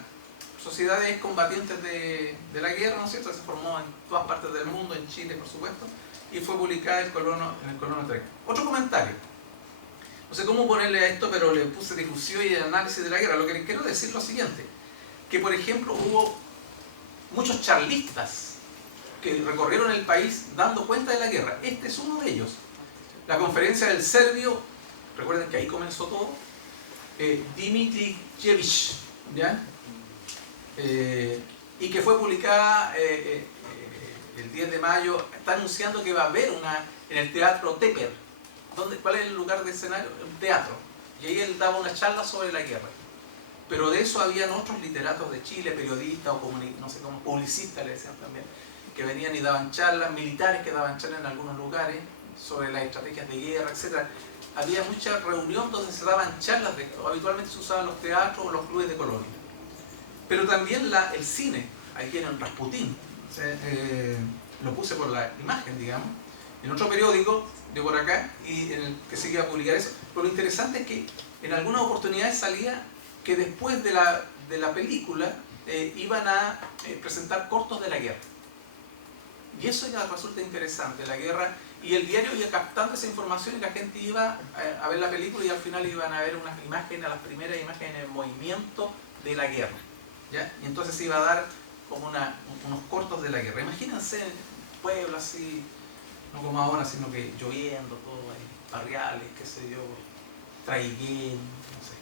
Sociedades combatientes de la guerra, ¿no es cierto? Se formó en todas partes del mundo, en Chile, por supuesto, y fue publicada en el Colono de Traiguén. Otro comentario. No sé cómo ponerle a esto, pero le puse difusión y análisis de la guerra. Lo que les quiero decir es lo siguiente, que por ejemplo hubo muchos charlistas que recorrieron el país dando cuenta de la guerra. Este es uno de ellos. La conferencia del serbio, recuerden que ahí comenzó todo, Dimitrijević, ¿ya? Y que fue publicada el 10 de mayo, está anunciando que va a haber una en el Teatro Teper. ¿Cuál es el lugar de escenario? Un teatro. Y ahí él daba una charla sobre la guerra. Pero de eso habían otros literatos de Chile, periodistas o no sé cómo, publicistas le decían también, que venían y daban charlas, militares que daban charlas en algunos lugares sobre las estrategias de guerra, etc. Había mucha reunión donde se daban charlas de esto. Habitualmente se usaban los teatros o los clubes de colonia. Pero también el cine. Ahí tienen Rasputín, lo puse por la imagen, digamos, en otro periódico de por acá, y en el que se iba a publicar eso. Pero lo interesante es que en algunas oportunidades salía que después de la película iban a presentar cortos de la guerra. Y eso ya resulta interesante, la guerra, y el diario iba captando esa información y la gente iba a ver la película y al final iban a ver unas imágenes, las primeras imágenes en movimiento de la guerra, ¿ya? Y entonces se iba a dar como unos cortos de la guerra. Imagínense en pueblo así, no como ahora, sino que lloviendo, todo ahí, barriales, qué sé yo, Traiguén, no sé,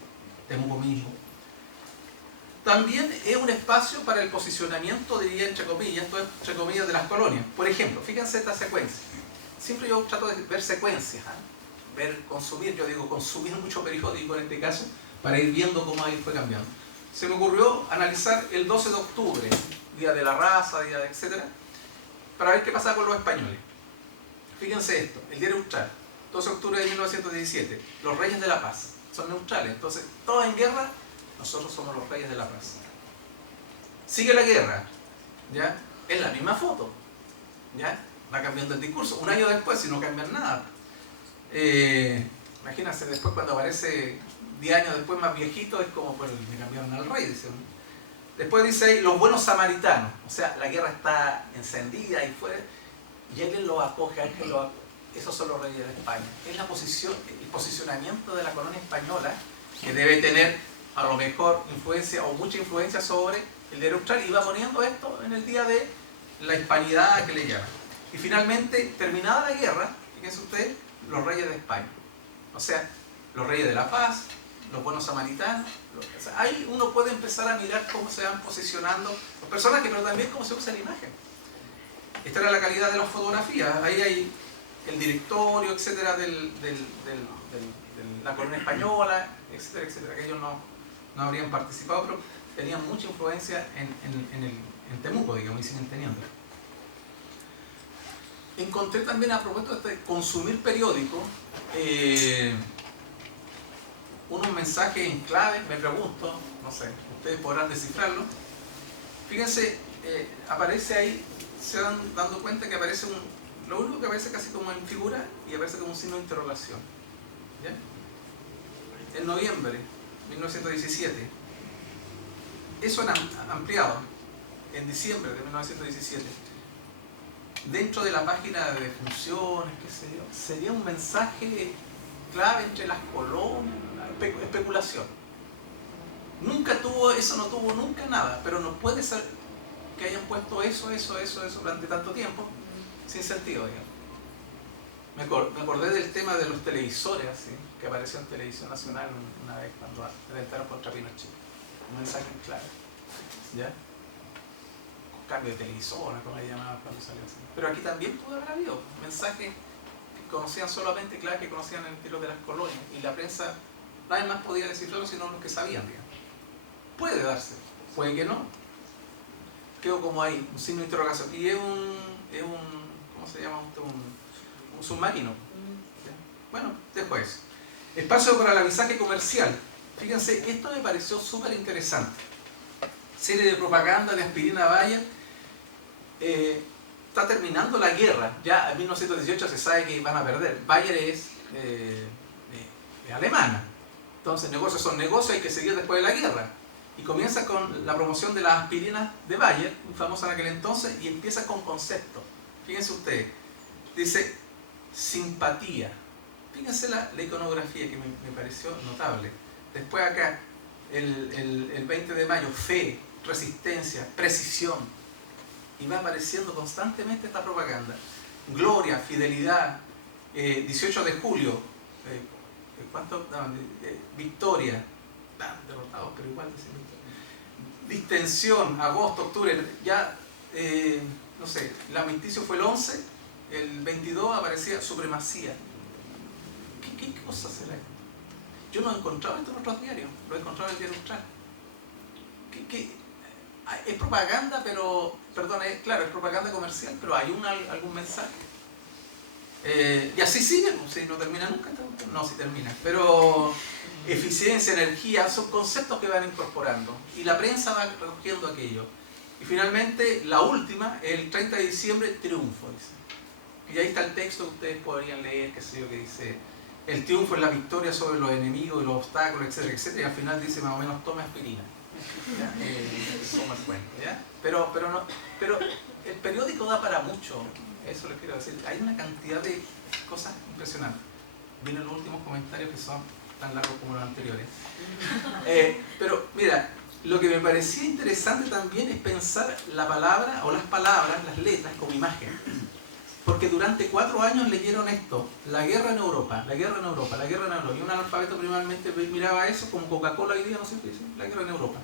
Temuco mismo. También es un espacio para el posicionamiento, diría entre comillas, esto es entre comillas, de las colonias. Por ejemplo, fíjense esta secuencia. Siempre yo trato de ver secuencias, consumir, yo digo consumir mucho periódico en este caso, para ir viendo cómo ahí fue cambiando. Se me ocurrió analizar el 12 de octubre, Día de la Raza, día de etcétera, para ver qué pasaba con los españoles. Fíjense esto, el Día Neutral, 12 de octubre de 1917, los Reyes de la Paz, son neutrales, entonces todos en guerra, nosotros somos los Reyes de la Paz. Sigue la guerra, ¿ya? Es la misma foto, ¿ya? Va cambiando el discurso, un año después si no cambian nada. Imagínense, después cuando aparece 10 años después más viejito, es como, pues me cambiaron al rey, dicen. Después dice ahí, los buenos samaritanos, o sea, la guerra está encendida y fue, y alguien lo acoge, alguien lo acoge. Esos son los reyes de España. Es la posición, el posicionamiento de la colonia española, que debe tener a lo mejor influencia o mucha influencia sobre el Día Neutral, y va poniendo esto en el día de la hispanidad que le llaman. Y finalmente, terminada la guerra, fíjense ustedes, los reyes de España. O sea, los reyes de la paz, los buenos samaritanos. O sea, ahí uno puede empezar a mirar cómo se van posicionando los personajes, pero también cómo se usa la imagen. Esta era la calidad de las fotografías. Ahí hay el directorio, etcétera, de la colonia española, etcétera, etcétera, que ellos no habrían participado, pero tenían mucha influencia en Temuco, digamos, y siguen teniendo. Encontré también, a propósito de consumir periódico, unos mensajes en clave, me pregunto, no sé, ustedes podrán descifrarlo. Fíjense, aparece ahí, se van dando cuenta que aparece lo único que aparece casi como en figura y aparece como un signo de interrogación. ¿Ya? En noviembre de 1917. Eso era ampliado en diciembre de 1917. Dentro de la página de funciones, qué sé yo, sería un mensaje clave entre las colonias, especulación. Eso no tuvo nunca nada, pero no puede ser que hayan puesto eso durante tanto tiempo, sin sentido, digamos. Me acordé del tema de los televisores, ¿sí? Que apareció en Televisión Nacional una vez cuando atentaron contra Pinochet. Un mensaje clave, ¿ya? Cambio de televisora, como le llamaban cuando salió así. Pero aquí también pudo haber habido mensajes que conocían solamente, claro, que conocían el interior de las colonias, y la prensa nadie más podía descifrarlo sino los que sabían, digamos. Puede darse, puede que no. Quedó como ahí, un signo de interrogación. Y es un ¿cómo se llama? Un submarino. ¿Ya? Bueno, después. Espacio para el avisaje comercial. Fíjense, esto me pareció súper interesante. Serie de propaganda de aspirina Bayer. Está terminando la guerra. Ya en 1918 se sabe que van a perder. Bayer es alemana. Entonces, negocios son negocios, hay que seguir después de la guerra. Y comienza con la promoción de las aspirinas de Bayer, muy famosa en aquel entonces, y empieza con conceptos. Fíjense ustedes. Dice, simpatía. Fíjense la iconografía que me pareció notable. Después acá, el 20 de mayo, fe, resistencia, precisión. Y va apareciendo constantemente esta propaganda. Gloria, fidelidad, 18 de julio, ¿cuánto? Victoria, derrotados, pero igual dicen victoria. Distensión, agosto, octubre, ya, no sé, el armisticio fue el 11, el 22 aparecía supremacía. ¿Qué cosa será esto? Yo no he encontrado esto en otros diarios, lo he encontrado en el Diario Austral. Es propaganda, pero, perdón, claro, es propaganda comercial, pero hay algún mensaje. Y así sigue, si no termina nunca, no, si termina. Pero eficiencia, energía, son conceptos que van incorporando. Y la prensa va recogiendo aquello. Y finalmente, la última, el 30 de diciembre, triunfo, dice. Y ahí está el texto que ustedes podrían leer, qué sé yo, que dice, el triunfo es la victoria sobre los enemigos y los obstáculos, etcétera, etcétera, y al final dice más o menos, tome aspirina. Como el cuento, ¿ya? Pero el periódico da para mucho, eso les quiero decir. Hay una cantidad de cosas impresionantes. Vienen los últimos comentarios que son tan largos como los anteriores. Pero mira, lo que me parecía interesante también es pensar la palabra o las palabras, las letras como imagen. Porque durante 4 años leyeron esto, la guerra en Europa, la guerra en Europa, la guerra en Europa. Y un analfabeto primeramente miraba eso como Coca-Cola hoy día, no sé qué dice, la guerra en Europa.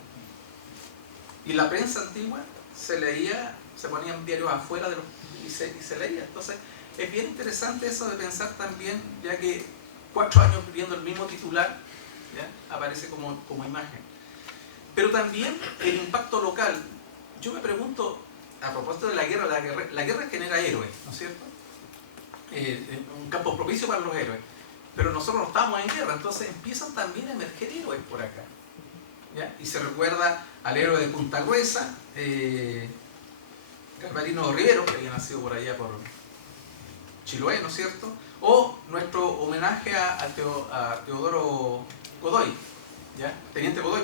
Y la prensa antigua se leía, se ponían diarios afuera de los, y se leía. Entonces es bien interesante eso de pensar también, ya que 4 años viendo el mismo titular, ¿ya? Aparece como imagen. Pero también el impacto local. Yo me pregunto, a propósito de la guerra genera héroes, ¿no es cierto? Un campo propicio para los héroes. Pero nosotros no estamos en guerra, entonces empiezan también a emerger héroes por acá, ¿ya? Y se recuerda al héroe de Punta Gruesa, Galvarino Rivero, que había nacido por allá por Chiloé, ¿no es cierto? O nuestro homenaje a Teodoro Godoy, ¿ya? Teniente Godoy,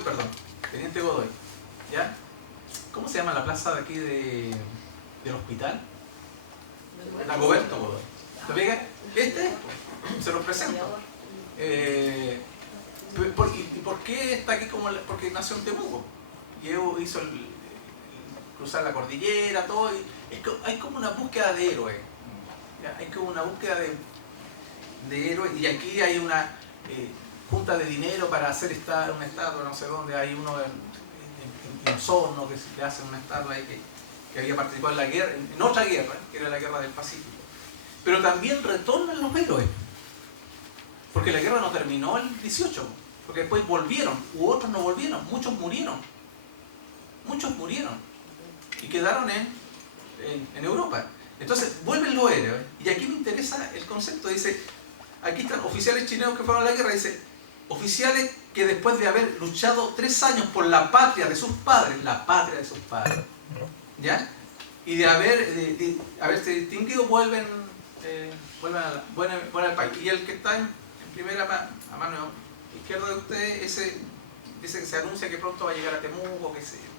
¿ya? ¿Cómo se llama la plaza de aquí del hospital? La Goberto Godoy. ¿Te fijas? Se lo presento. ¿Y por qué está aquí? Porque nació en Temuco. Y hizo cruzar la cordillera, todo. Hay como una búsqueda de héroes. ¿Ya? Hay como una búsqueda de héroes. Y aquí hay una junta de dinero para hacer una estatua, no sé dónde. Hay uno en Osorno que le hacen una estatua ahí que había participado en la guerra, en otra guerra, que era la guerra del Pacífico. Pero también retornan los héroes. Porque la guerra no terminó el 18, porque después volvieron, u otros no volvieron, muchos murieron. Y quedaron en Europa. Entonces vuelven los héroes. Y aquí me interesa el concepto. Dice, aquí están oficiales chilenos que fueron a la guerra. Dice, oficiales que después de haber luchado 3 años por la patria de sus padres, ¿ya? Y de haberse distinguido, vuelven al país. Y el que está en primera a mano izquierda de ustedes, ese dice que se anuncia que pronto va a llegar a Temuco, qué sé yo.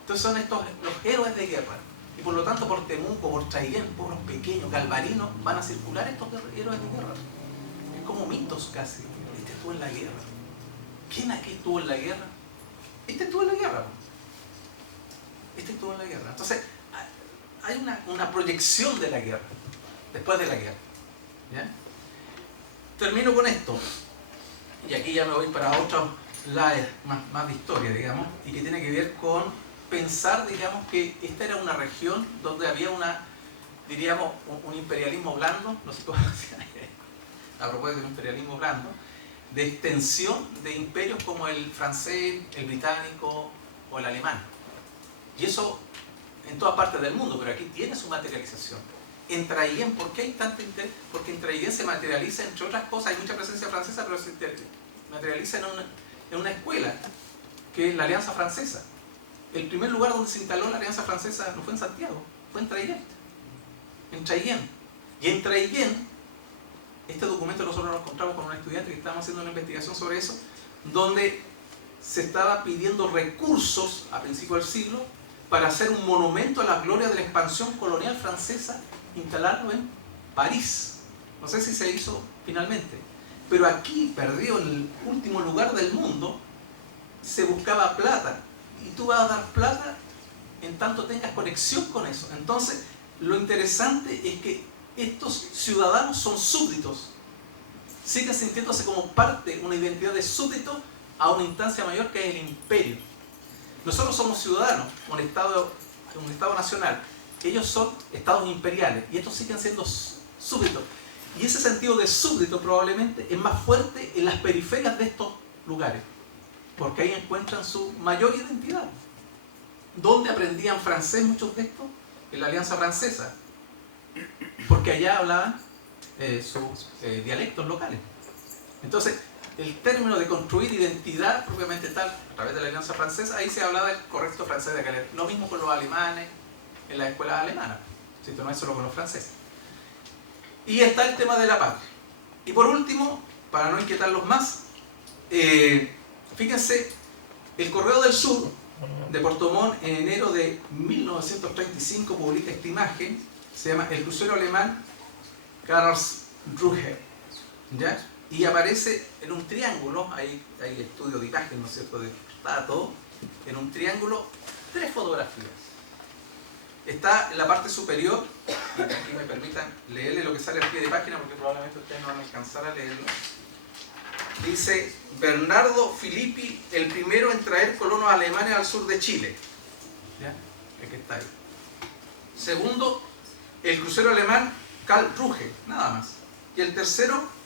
Entonces son estos los héroes de guerra. Y por lo tanto por Temuco, por Traiguén, pueblos pequeños, Galvarino, van a circular estos héroes de guerra. Es como mitos casi. Este estuvo en la guerra. ¿Quién aquí estuvo en la guerra? Este estuvo en la guerra. Entonces hay una proyección de la guerra, después de la guerra, ¿ya? Termino con esto, y aquí ya me voy para otros lados más de historia, digamos, y que tiene que ver con pensar, digamos, que esta era una región donde había un imperialismo blando, no sé cómo decir, a propósito del imperialismo blando, de extensión de imperios como el francés, el británico o el alemán. Y eso en todas partes del mundo, pero aquí tiene su materialización. En Traiguén, ¿por qué hay tanto interés? Porque en Traiguén se materializa, entre otras cosas, hay mucha presencia francesa, pero se materializa en una escuela, que es la Alianza Francesa. El primer lugar donde se instaló la Alianza Francesa no fue en Santiago, fue en Traiguén. Y en Traiguén, este documento nosotros nos encontramos con un estudiante que estábamos haciendo una investigación sobre eso, donde se estaba pidiendo recursos a principios del siglo para hacer un monumento a la gloria de la expansión colonial francesa, instalarlo en París. No sé si se hizo finalmente, pero aquí, perdido en el último lugar del mundo, se buscaba plata, y tú vas a dar plata en tanto tengas conexión con eso. Entonces, lo interesante es que estos ciudadanos son súbditos, siguen sintiéndose como parte, una identidad de súbdito a una instancia mayor que es el imperio. Nosotros somos ciudadanos, un estado nacional. Ellos son estados imperiales y estos siguen siendo súbditos. Y ese sentido de súbdito probablemente es más fuerte en las periferias de estos lugares, porque ahí encuentran su mayor identidad. ¿Dónde aprendían francés muchos de estos? En la Alianza Francesa, porque allá hablaban sus dialectos locales. Entonces, el término de construir identidad propiamente tal, a través de la Alianza Francesa, ahí se hablaba del correcto francés de aquel. Lo mismo con los alemanes en las escuelas alemanas, si no es solo con los franceses. Y está el tema de la patria. Y por último, para no inquietarlos más, fíjense, el Correo del Sur de Puerto Montt en enero de 1935 publica esta imagen, se llama el crucero alemán Karlsruhe, ¿ya? Y aparece en un triángulo, hay estudio de imagen, ¿no es cierto?, de todo, en un triángulo, 3 fotografías. Está en la parte superior, y aquí me permitan leerle lo que sale al pie de página, porque probablemente ustedes no van a alcanzar a leerlo. Dice, Bernardo Filippi, el primero en traer colonos alemanes al sur de Chile. ¿Ya? Aquí está ahí. Segundo, el crucero alemán Karlsruhe, nada más. Y el tercero,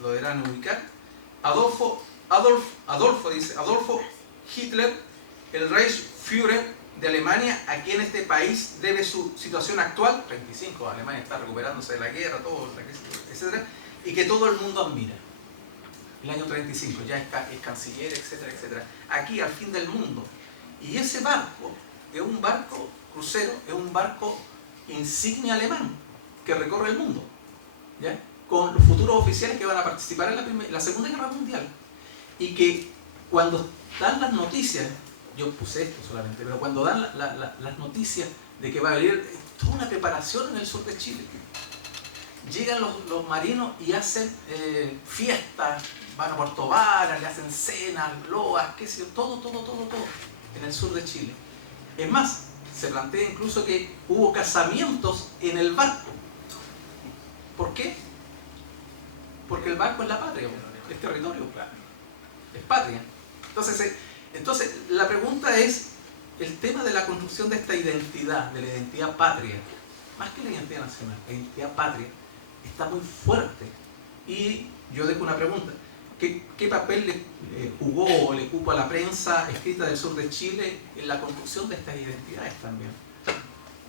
lo deberán ubicar, Adolfo Hitler, el Reichsführer de Alemania, a quien este país debe su situación actual, 35, Alemania está recuperándose de la guerra, todo, etc., y que todo el mundo admira. El año 35, ya es canciller, etcétera, etcétera. Aquí, al fin del mundo. Y ese barco, es un barco crucero, es un barco insignia alemán, que recorre el mundo, ¿ya? Con los futuros oficiales que van a participar en la Segunda Guerra Mundial. Y que cuando dan las noticias, yo puse esto solamente, pero cuando dan las noticias de que va a haber toda una preparación en el sur de Chile, llegan los marinos y hacen fiestas, van a Puerto Varas, le hacen cenas, loas, qué sé yo, todo en el sur de Chile. Es más, se plantea incluso que hubo casamientos en el barco. ¿Por qué? Porque el barco es la patria, es territorio, es patria. Entonces, la pregunta es el tema de la construcción de esta identidad, de la identidad patria, más que la identidad nacional, la identidad patria, está muy fuerte. Y yo dejo una pregunta. ¿Qué papel le jugó o le cupo a la prensa escrita del sur de Chile en la construcción de estas identidades también?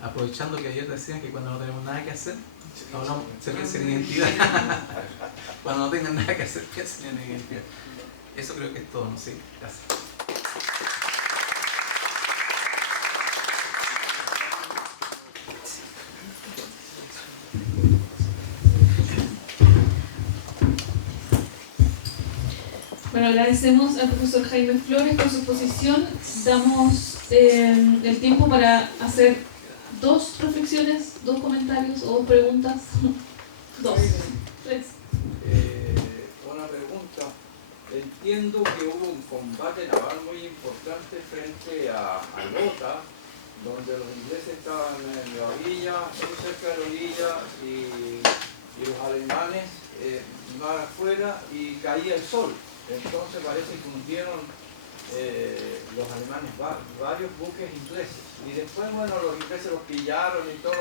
Aprovechando que ayer decían que cuando no tenemos nada que hacer, no se piensen en identidad. Cuando no tengan nada que hacer, piensen en identidad. Eso creo que es todo, ¿no? Sí, gracias. Bueno, agradecemos al profesor Jaime Flores por su exposición. Damos el tiempo para hacer 2 reflexiones, 2 comentarios o 2 preguntas. 2, 3. Una pregunta. Entiendo que hubo un combate naval muy importante frente a Lota, donde los ingleses estaban en la orilla, muy cerca de la orilla, y los alemanes mar afuera, y caía el sol. Entonces parece que hundieron los alemanes varios buques ingleses. Y después, bueno, los ingleses los pillaron y todo,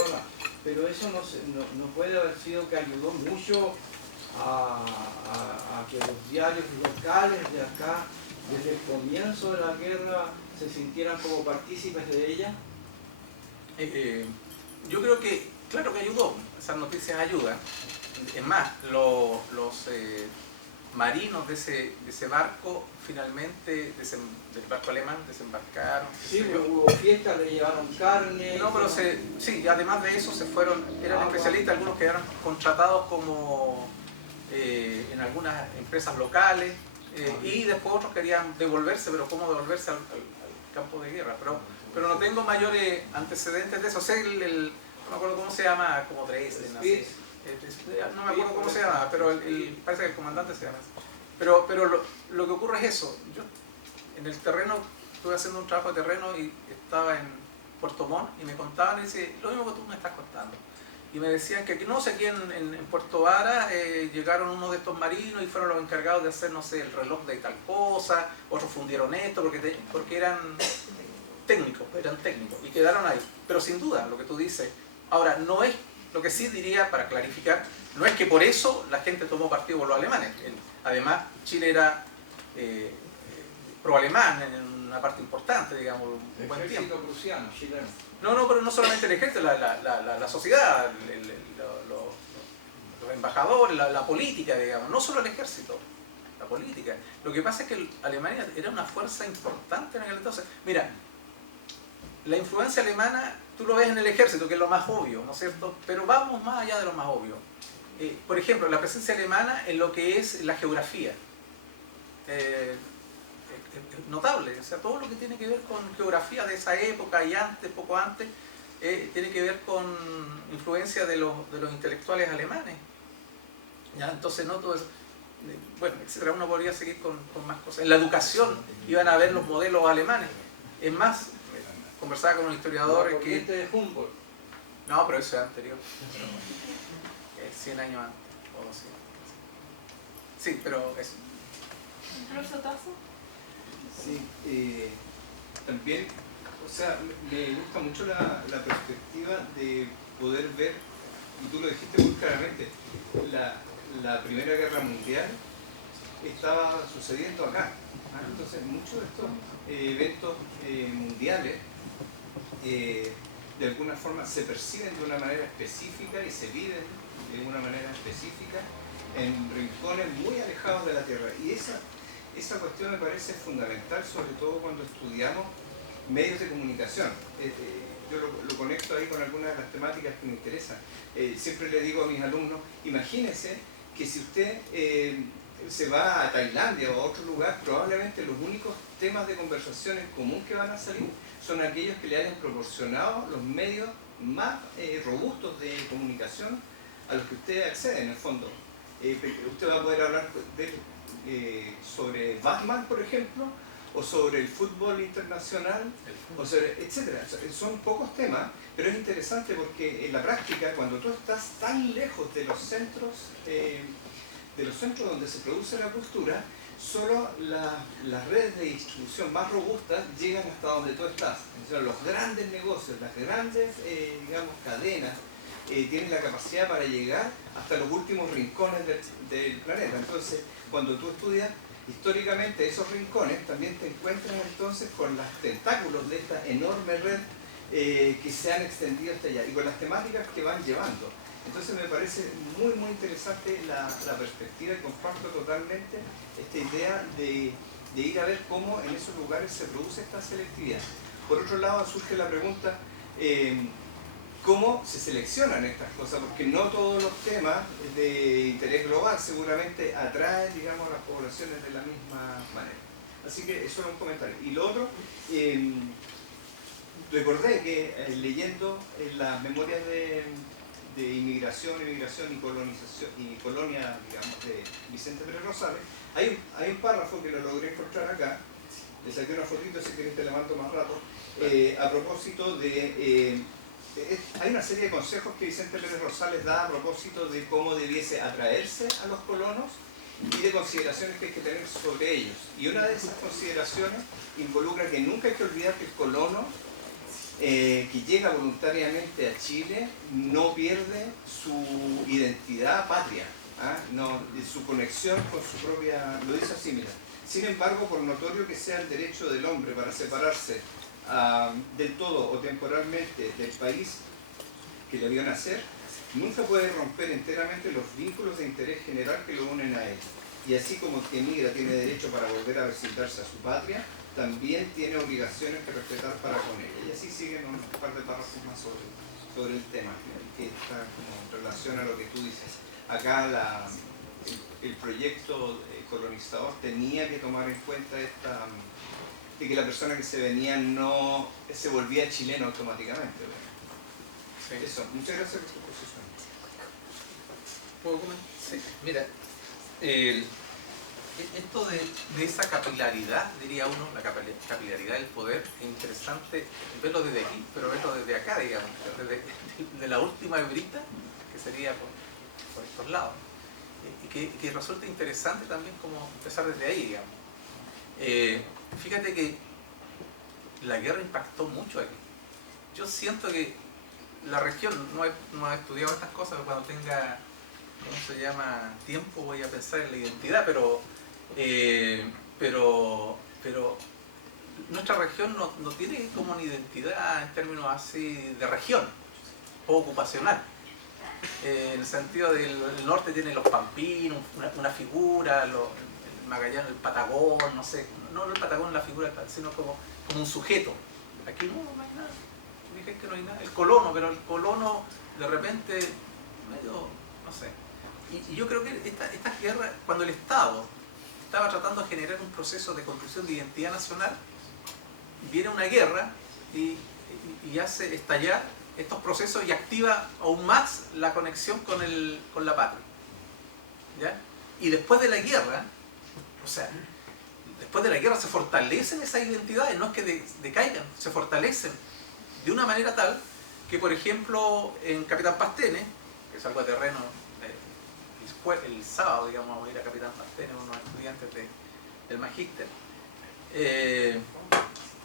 pero eso no puede haber sido que ayudó mucho a que los diarios locales de acá, desde el comienzo de la guerra, se sintieran como partícipes de ella. Yo creo que, claro que ayudó, esas noticias ayudan. Es más, los marinos de ese barco, finalmente, del barco alemán, desembarcaron. Sí, hubo fiestas, le llevaron carne. No, pero sí, además de eso se fueron, eran especialistas, algunos quedaron contratados como en algunas empresas locales, y después otros querían devolverse, pero ¿cómo devolverse al campo de guerra? Pero no tengo mayores antecedentes de eso. Sé no me acuerdo cómo se llama, como Dresden, así. No me acuerdo cómo se llama, pero parece que el comandante se llama así. Pero lo que ocurre es eso. Yo en el terreno estuve haciendo un trabajo de terreno y estaba en Puerto Montt y me contaban, y dice, lo mismo que tú me estás contando. Y me decían que aquí en Puerto Varas llegaron unos de estos marinos y fueron los encargados de hacer, no sé, el reloj de tal cosa, otros fundieron esto porque eran técnicos y quedaron ahí. Pero sin duda, lo que tú dices, ahora no es, lo que sí diría para clarificar, no es que por eso la gente tomó partido por los alemanes. Además, Chile era pro-alemán en una parte importante, digamos, un buen tiempo. Ejército prusiano, chileno. No, pero no solamente el ejército, la sociedad, los embajadores, la política, digamos, no solo el ejército. la política. Lo que pasa es que Alemania era una fuerza importante en aquel entonces. Mira, la influencia alemana, tú lo ves en el ejército, que es lo más obvio, ¿no es cierto? Pero vamos más allá de lo más obvio. Por ejemplo, la presencia alemana en lo que es la geografía. Notable, o sea, todo lo que tiene que ver con geografía de esa época y antes, poco antes, tiene que ver con influencia de los intelectuales alemanes. ¿Ya? Entonces, no todo eso, bueno, etcétera. Uno podría seguir con más cosas. En la educación iban a ver los modelos alemanes. Es más, conversaba con un historiador que... de Humboldt. No, pero eso es anterior. 100 años antes, o 200. Sí, pero eso. ¿Profesor Tazo? Sí, también, o sea, me gusta mucho la perspectiva de poder ver, y tú lo dijiste muy claramente, la Primera Guerra Mundial estaba sucediendo acá. Entonces, muchos de estos eventos mundiales de alguna forma se perciben de una manera específica y se viven de una manera específica en rincones muy alejados de la Tierra. Y esa cuestión me parece fundamental, sobre todo cuando estudiamos medios de comunicación. Yo lo conecto ahí con algunas de las temáticas que me interesan. Siempre le digo a mis alumnos, imagínense que si usted se va a Tailandia o a otro lugar, probablemente los únicos temas de conversación en común que van a salir son aquellos que le hayan proporcionado los medios más robustos de comunicación a los que usted accede, en el fondo. Usted va a poder hablar sobre Batman, por ejemplo, o sobre el fútbol internacional, o sobre, etcétera. Son pocos temas, pero es interesante porque en la práctica, cuando tú estás tan lejos de los centros donde se produce la cultura, solo las redes de distribución más robustas llegan hasta donde tú estás. Entonces, los grandes negocios, las grandes digamos, cadenas, tienen la capacidad para llegar hasta los últimos rincones del planeta. Entonces, cuando tú estudias históricamente esos rincones, también te encuentras entonces con los tentáculos de esta enorme red que se han extendido hasta allá y con las temáticas que van llevando. Entonces me parece muy muy interesante la perspectiva y comparto totalmente esta idea de ir a ver cómo en esos lugares se produce esta selectividad. Por otro lado surge la pregunta, ¿cómo se seleccionan estas cosas? Porque no todos los temas de interés global seguramente atraen, digamos, a las poblaciones de la misma manera. Así que eso era un comentario. Y lo otro, recordé que leyendo las memorias de inmigración y colonización y colonia, digamos, de Vicente Pérez Rosales, hay un párrafo que lo logré encontrar acá, le saqué una fotito, si querés te la mando más rato, a propósito de... hay una serie de consejos que Vicente Pérez Rosales da a propósito de cómo debiese atraerse a los colonos y de consideraciones que hay que tener sobre ellos. Y una de esas consideraciones involucra que nunca hay que olvidar que el colono que llega voluntariamente a Chile no pierde su identidad patria, no, su conexión con su propia, lo dice así, mira. Sin embargo, por notorio que sea el derecho del hombre para separarse del todo o temporalmente del país que le vio nacer, nunca puede romper enteramente los vínculos de interés general que lo unen a él. Y así como el que emigra tiene derecho para volver a vecindarse a su patria, también tiene obligaciones que respetar para con ella. Y así siguen un par de párrafos más sobre el tema, que está como en relación a lo que tú dices. Acá el proyecto colonizador tenía que tomar en cuenta de que la persona que se venía no se volvía chileno automáticamente. Sí. Eso, muchas gracias por tu posición. ¿Puedo comentar? Sí. Mira, esto de esa capilaridad, diría uno, la capilaridad del poder, es interesante verlo desde aquí, pero verlo desde acá, digamos, desde la última hebrita, que sería por estos lados. Y que resulta interesante también como empezar desde ahí, digamos. Fíjate que la guerra impactó mucho aquí. Yo siento que la región, no he estudiado estas cosas, pero cuando tenga, ¿cómo se llama?, tiempo voy a pensar en la identidad, pero nuestra región no tiene como una identidad en términos así de región o ocupacional. En el sentido del norte tiene los pampinos, una figura, el Magallanes, el Patagón, no sé, no el Patagón la figura, sino como un sujeto. Aquí no hay nada, dije que no hay nada. El colono, pero el colono de repente medio, no sé. Y yo creo que esta guerra, cuando el Estado estaba tratando de generar un proceso de construcción de identidad nacional, viene una guerra y hace estallar estos procesos y activa aún más la conexión con la patria. ¿Ya? Y después de la guerra, o sea, después de la guerra se fortalecen esas identidades, no es que decaigan, se fortalecen de una manera tal que, por ejemplo, en Capitán Pastene, que es algo de terreno, el sábado, digamos, vamos a ir a Capitán Pastene, unos estudiantes del Magíster,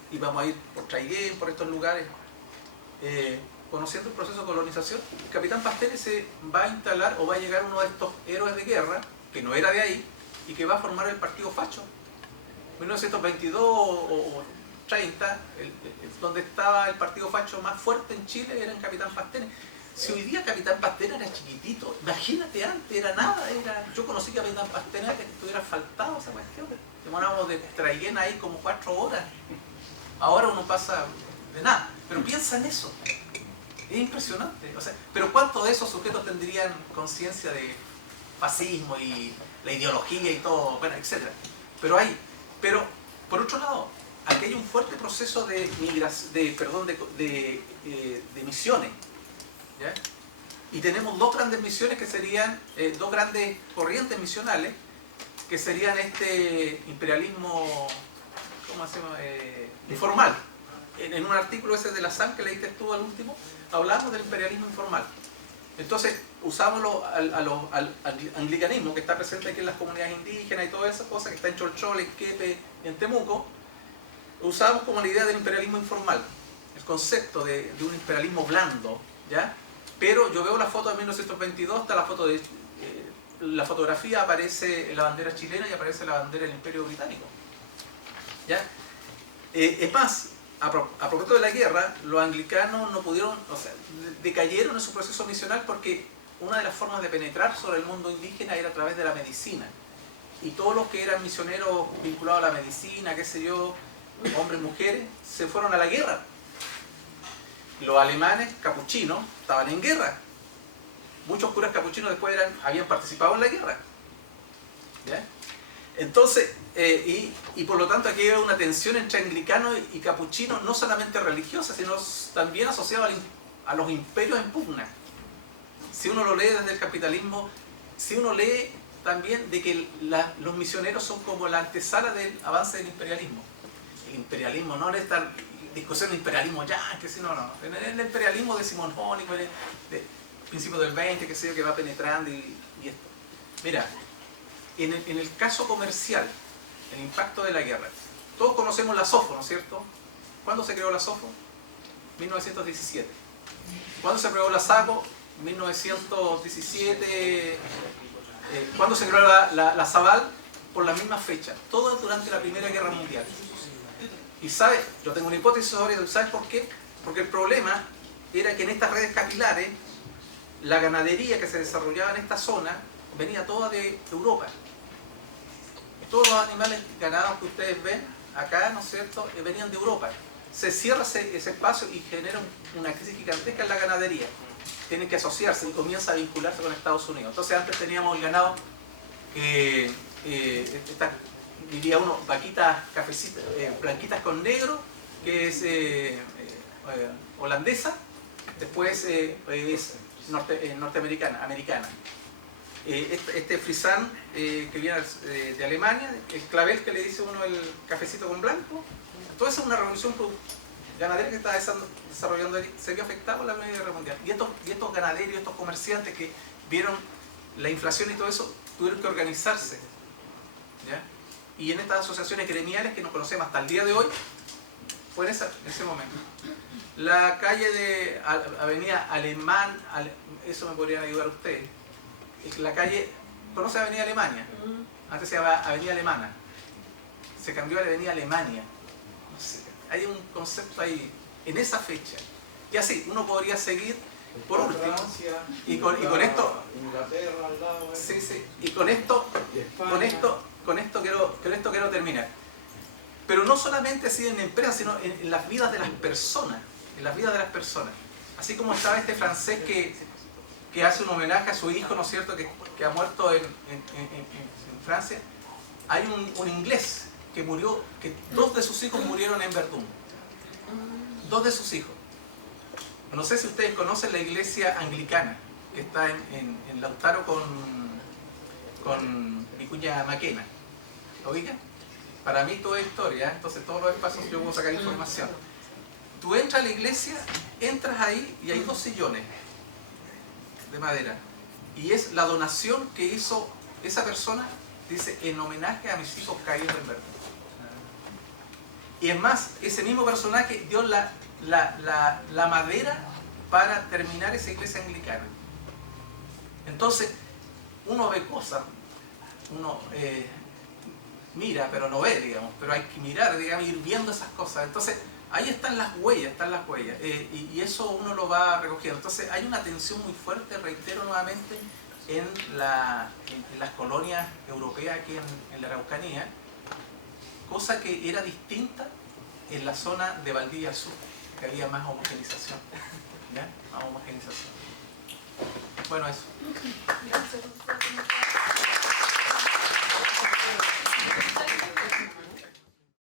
y vamos a ir por Traiguén, por estos lugares, conociendo el proceso de colonización. El Capitán Pastene se va a instalar o va a llegar uno de estos héroes de guerra, que no era de ahí, y que va a formar el Partido Facho. En 1922 o 30, donde estaba el Partido Facho más fuerte en Chile era en Capitán Pastene. Si hoy día Capitán Pastene era chiquitito, imagínate antes, era nada. Yo conocí Capitán Pastene antes que estuviera asfaltado esa cuestión. Demorábamos de Traiguén ahí como 4 horas. Ahora uno pasa de nada. Pero piensa en eso. Es impresionante. O sea, pero ¿cuántos de esos sujetos tendrían conciencia de fascismo y la ideología y todo, bueno, etcétera? Pero por otro lado, aquí hay un fuerte proceso de misiones, ¿ya? Y tenemos dos grandes misiones que serían, dos grandes corrientes misionales, que serían este imperialismo, ¿cómo se llama? Informal. En un artículo ese de la SAM que leíste tú al último, hablamos del imperialismo informal. Entonces, usámoslo al anglicanismo que está presente aquí en las comunidades indígenas y todas esas cosas, que está en Cholchol, en Quepe y en Temuco. Usamos como la idea del imperialismo informal, el concepto de un imperialismo blando, ¿ya? Pero yo veo la foto de 1922, está la foto de la fotografía, aparece la bandera chilena y aparece la bandera del Imperio Británico, ¿ya? Es más, a propósito de la guerra, los anglicanos no pudieron, o sea, decayeron en su proceso misional porque una de las formas de penetrar sobre el mundo indígena era a través de la medicina. Y todos los que eran misioneros vinculados a la medicina, qué sé yo, hombres, mujeres, se fueron a la guerra. Los alemanes capuchinos estaban en guerra. Muchos curas capuchinos después habían participado en la guerra, ¿ya? Entonces, y por lo tanto aquí hay una tensión entre anglicanos y capuchinos, no solamente religiosa, sino también asociada a los imperios en pugna. Si uno lo lee desde el capitalismo, si uno lee también de que los misioneros son como la antesala del avance del imperialismo. El imperialismo, no en esta discusión de imperialismo ya, que si no, el imperialismo decimonónico, de principios del 20, que sé yo, que va penetrando y esto. Mira, en el caso comercial, el impacto de la guerra, todos conocemos la SOFO, ¿no es cierto? ¿Cuándo se creó la SOFO? 1917. ¿Cuándo se creó la SACO? 1917. ¿Cuándo se creó la Sabal? Por la misma fecha, todo durante la Primera Guerra Mundial. Y ¿sabes? Yo tengo una hipótesis sobre eso. ¿Sabes por qué? Porque el problema era que en estas redes capilares, la ganadería que se desarrollaba en esta zona venía toda de Europa. Todos los animales ganados que ustedes ven acá, ¿no es cierto?, venían de Europa. Se cierra ese espacio y genera una crisis gigantesca en la ganadería. Tienen que asociarse y comienza a vincularse con Estados Unidos. Entonces antes teníamos el ganado, diría uno, vaquitas cafecitas, blanquitas con negro, que es holandesa, después es norteamericana, americana. Este frisán que viene de Alemania, el clavel que le dice uno el cafecito con blanco, todo eso es una revolución ganadera que está desarrollando, se vio afectado por la Primera Guerra Mundial. Y estos ganaderos, estos comerciantes que vieron la inflación y todo eso, tuvieron que organizarse, ¿ya? Y en estas asociaciones gremiales que nos conocemos hasta el día de hoy, fue en ese momento. La calle de Avenida Alemán, eso me podrían ayudar ustedes. La calle, ¿conoce Avenida Alemania? Antes se llamaba Avenida Alemana. Se cambió a la Avenida Alemania. No sé, hay un concepto ahí, en esa fecha. Y así, uno podría seguir, por último, y con esto... Inglaterra al lado. Sí, sí, y con esto con esto quiero terminar. Pero no solamente así en empresas, sino en las vidas de las personas. En las vidas de las personas. Así como estaba este francés que hace un homenaje a su hijo, ¿no es cierto?, que ha muerto en Francia. Hay un inglés que murió, que 2 de sus hijos murieron en Verdún. 2 de sus hijos. No sé si ustedes conocen la iglesia anglicana, que está en Lautaro con Vicuña Maquena. ¿Lo ubican? Para mí todo es historia, entonces todos los espacios yo puedo sacar información. Tú entras a la iglesia, entras ahí y hay 2 sillones de madera. Y es la donación que hizo esa persona, dice, en homenaje a mis hijos caídos en Verdún. Y es más, ese mismo personaje dio la madera para terminar esa iglesia anglicana. Entonces, uno ve cosas, uno mira, pero no ve, digamos, pero hay que mirar, digamos, ir viendo esas cosas. Entonces, ahí están las huellas, y eso uno lo va recogiendo. Entonces, hay una tensión muy fuerte, reitero nuevamente, en las colonias europeas aquí en la Araucanía, cosa que era distinta en la zona de Valdivia Sur, que había más homogenización. ¿Ya? Más homogenización. Bueno, eso. Gracias.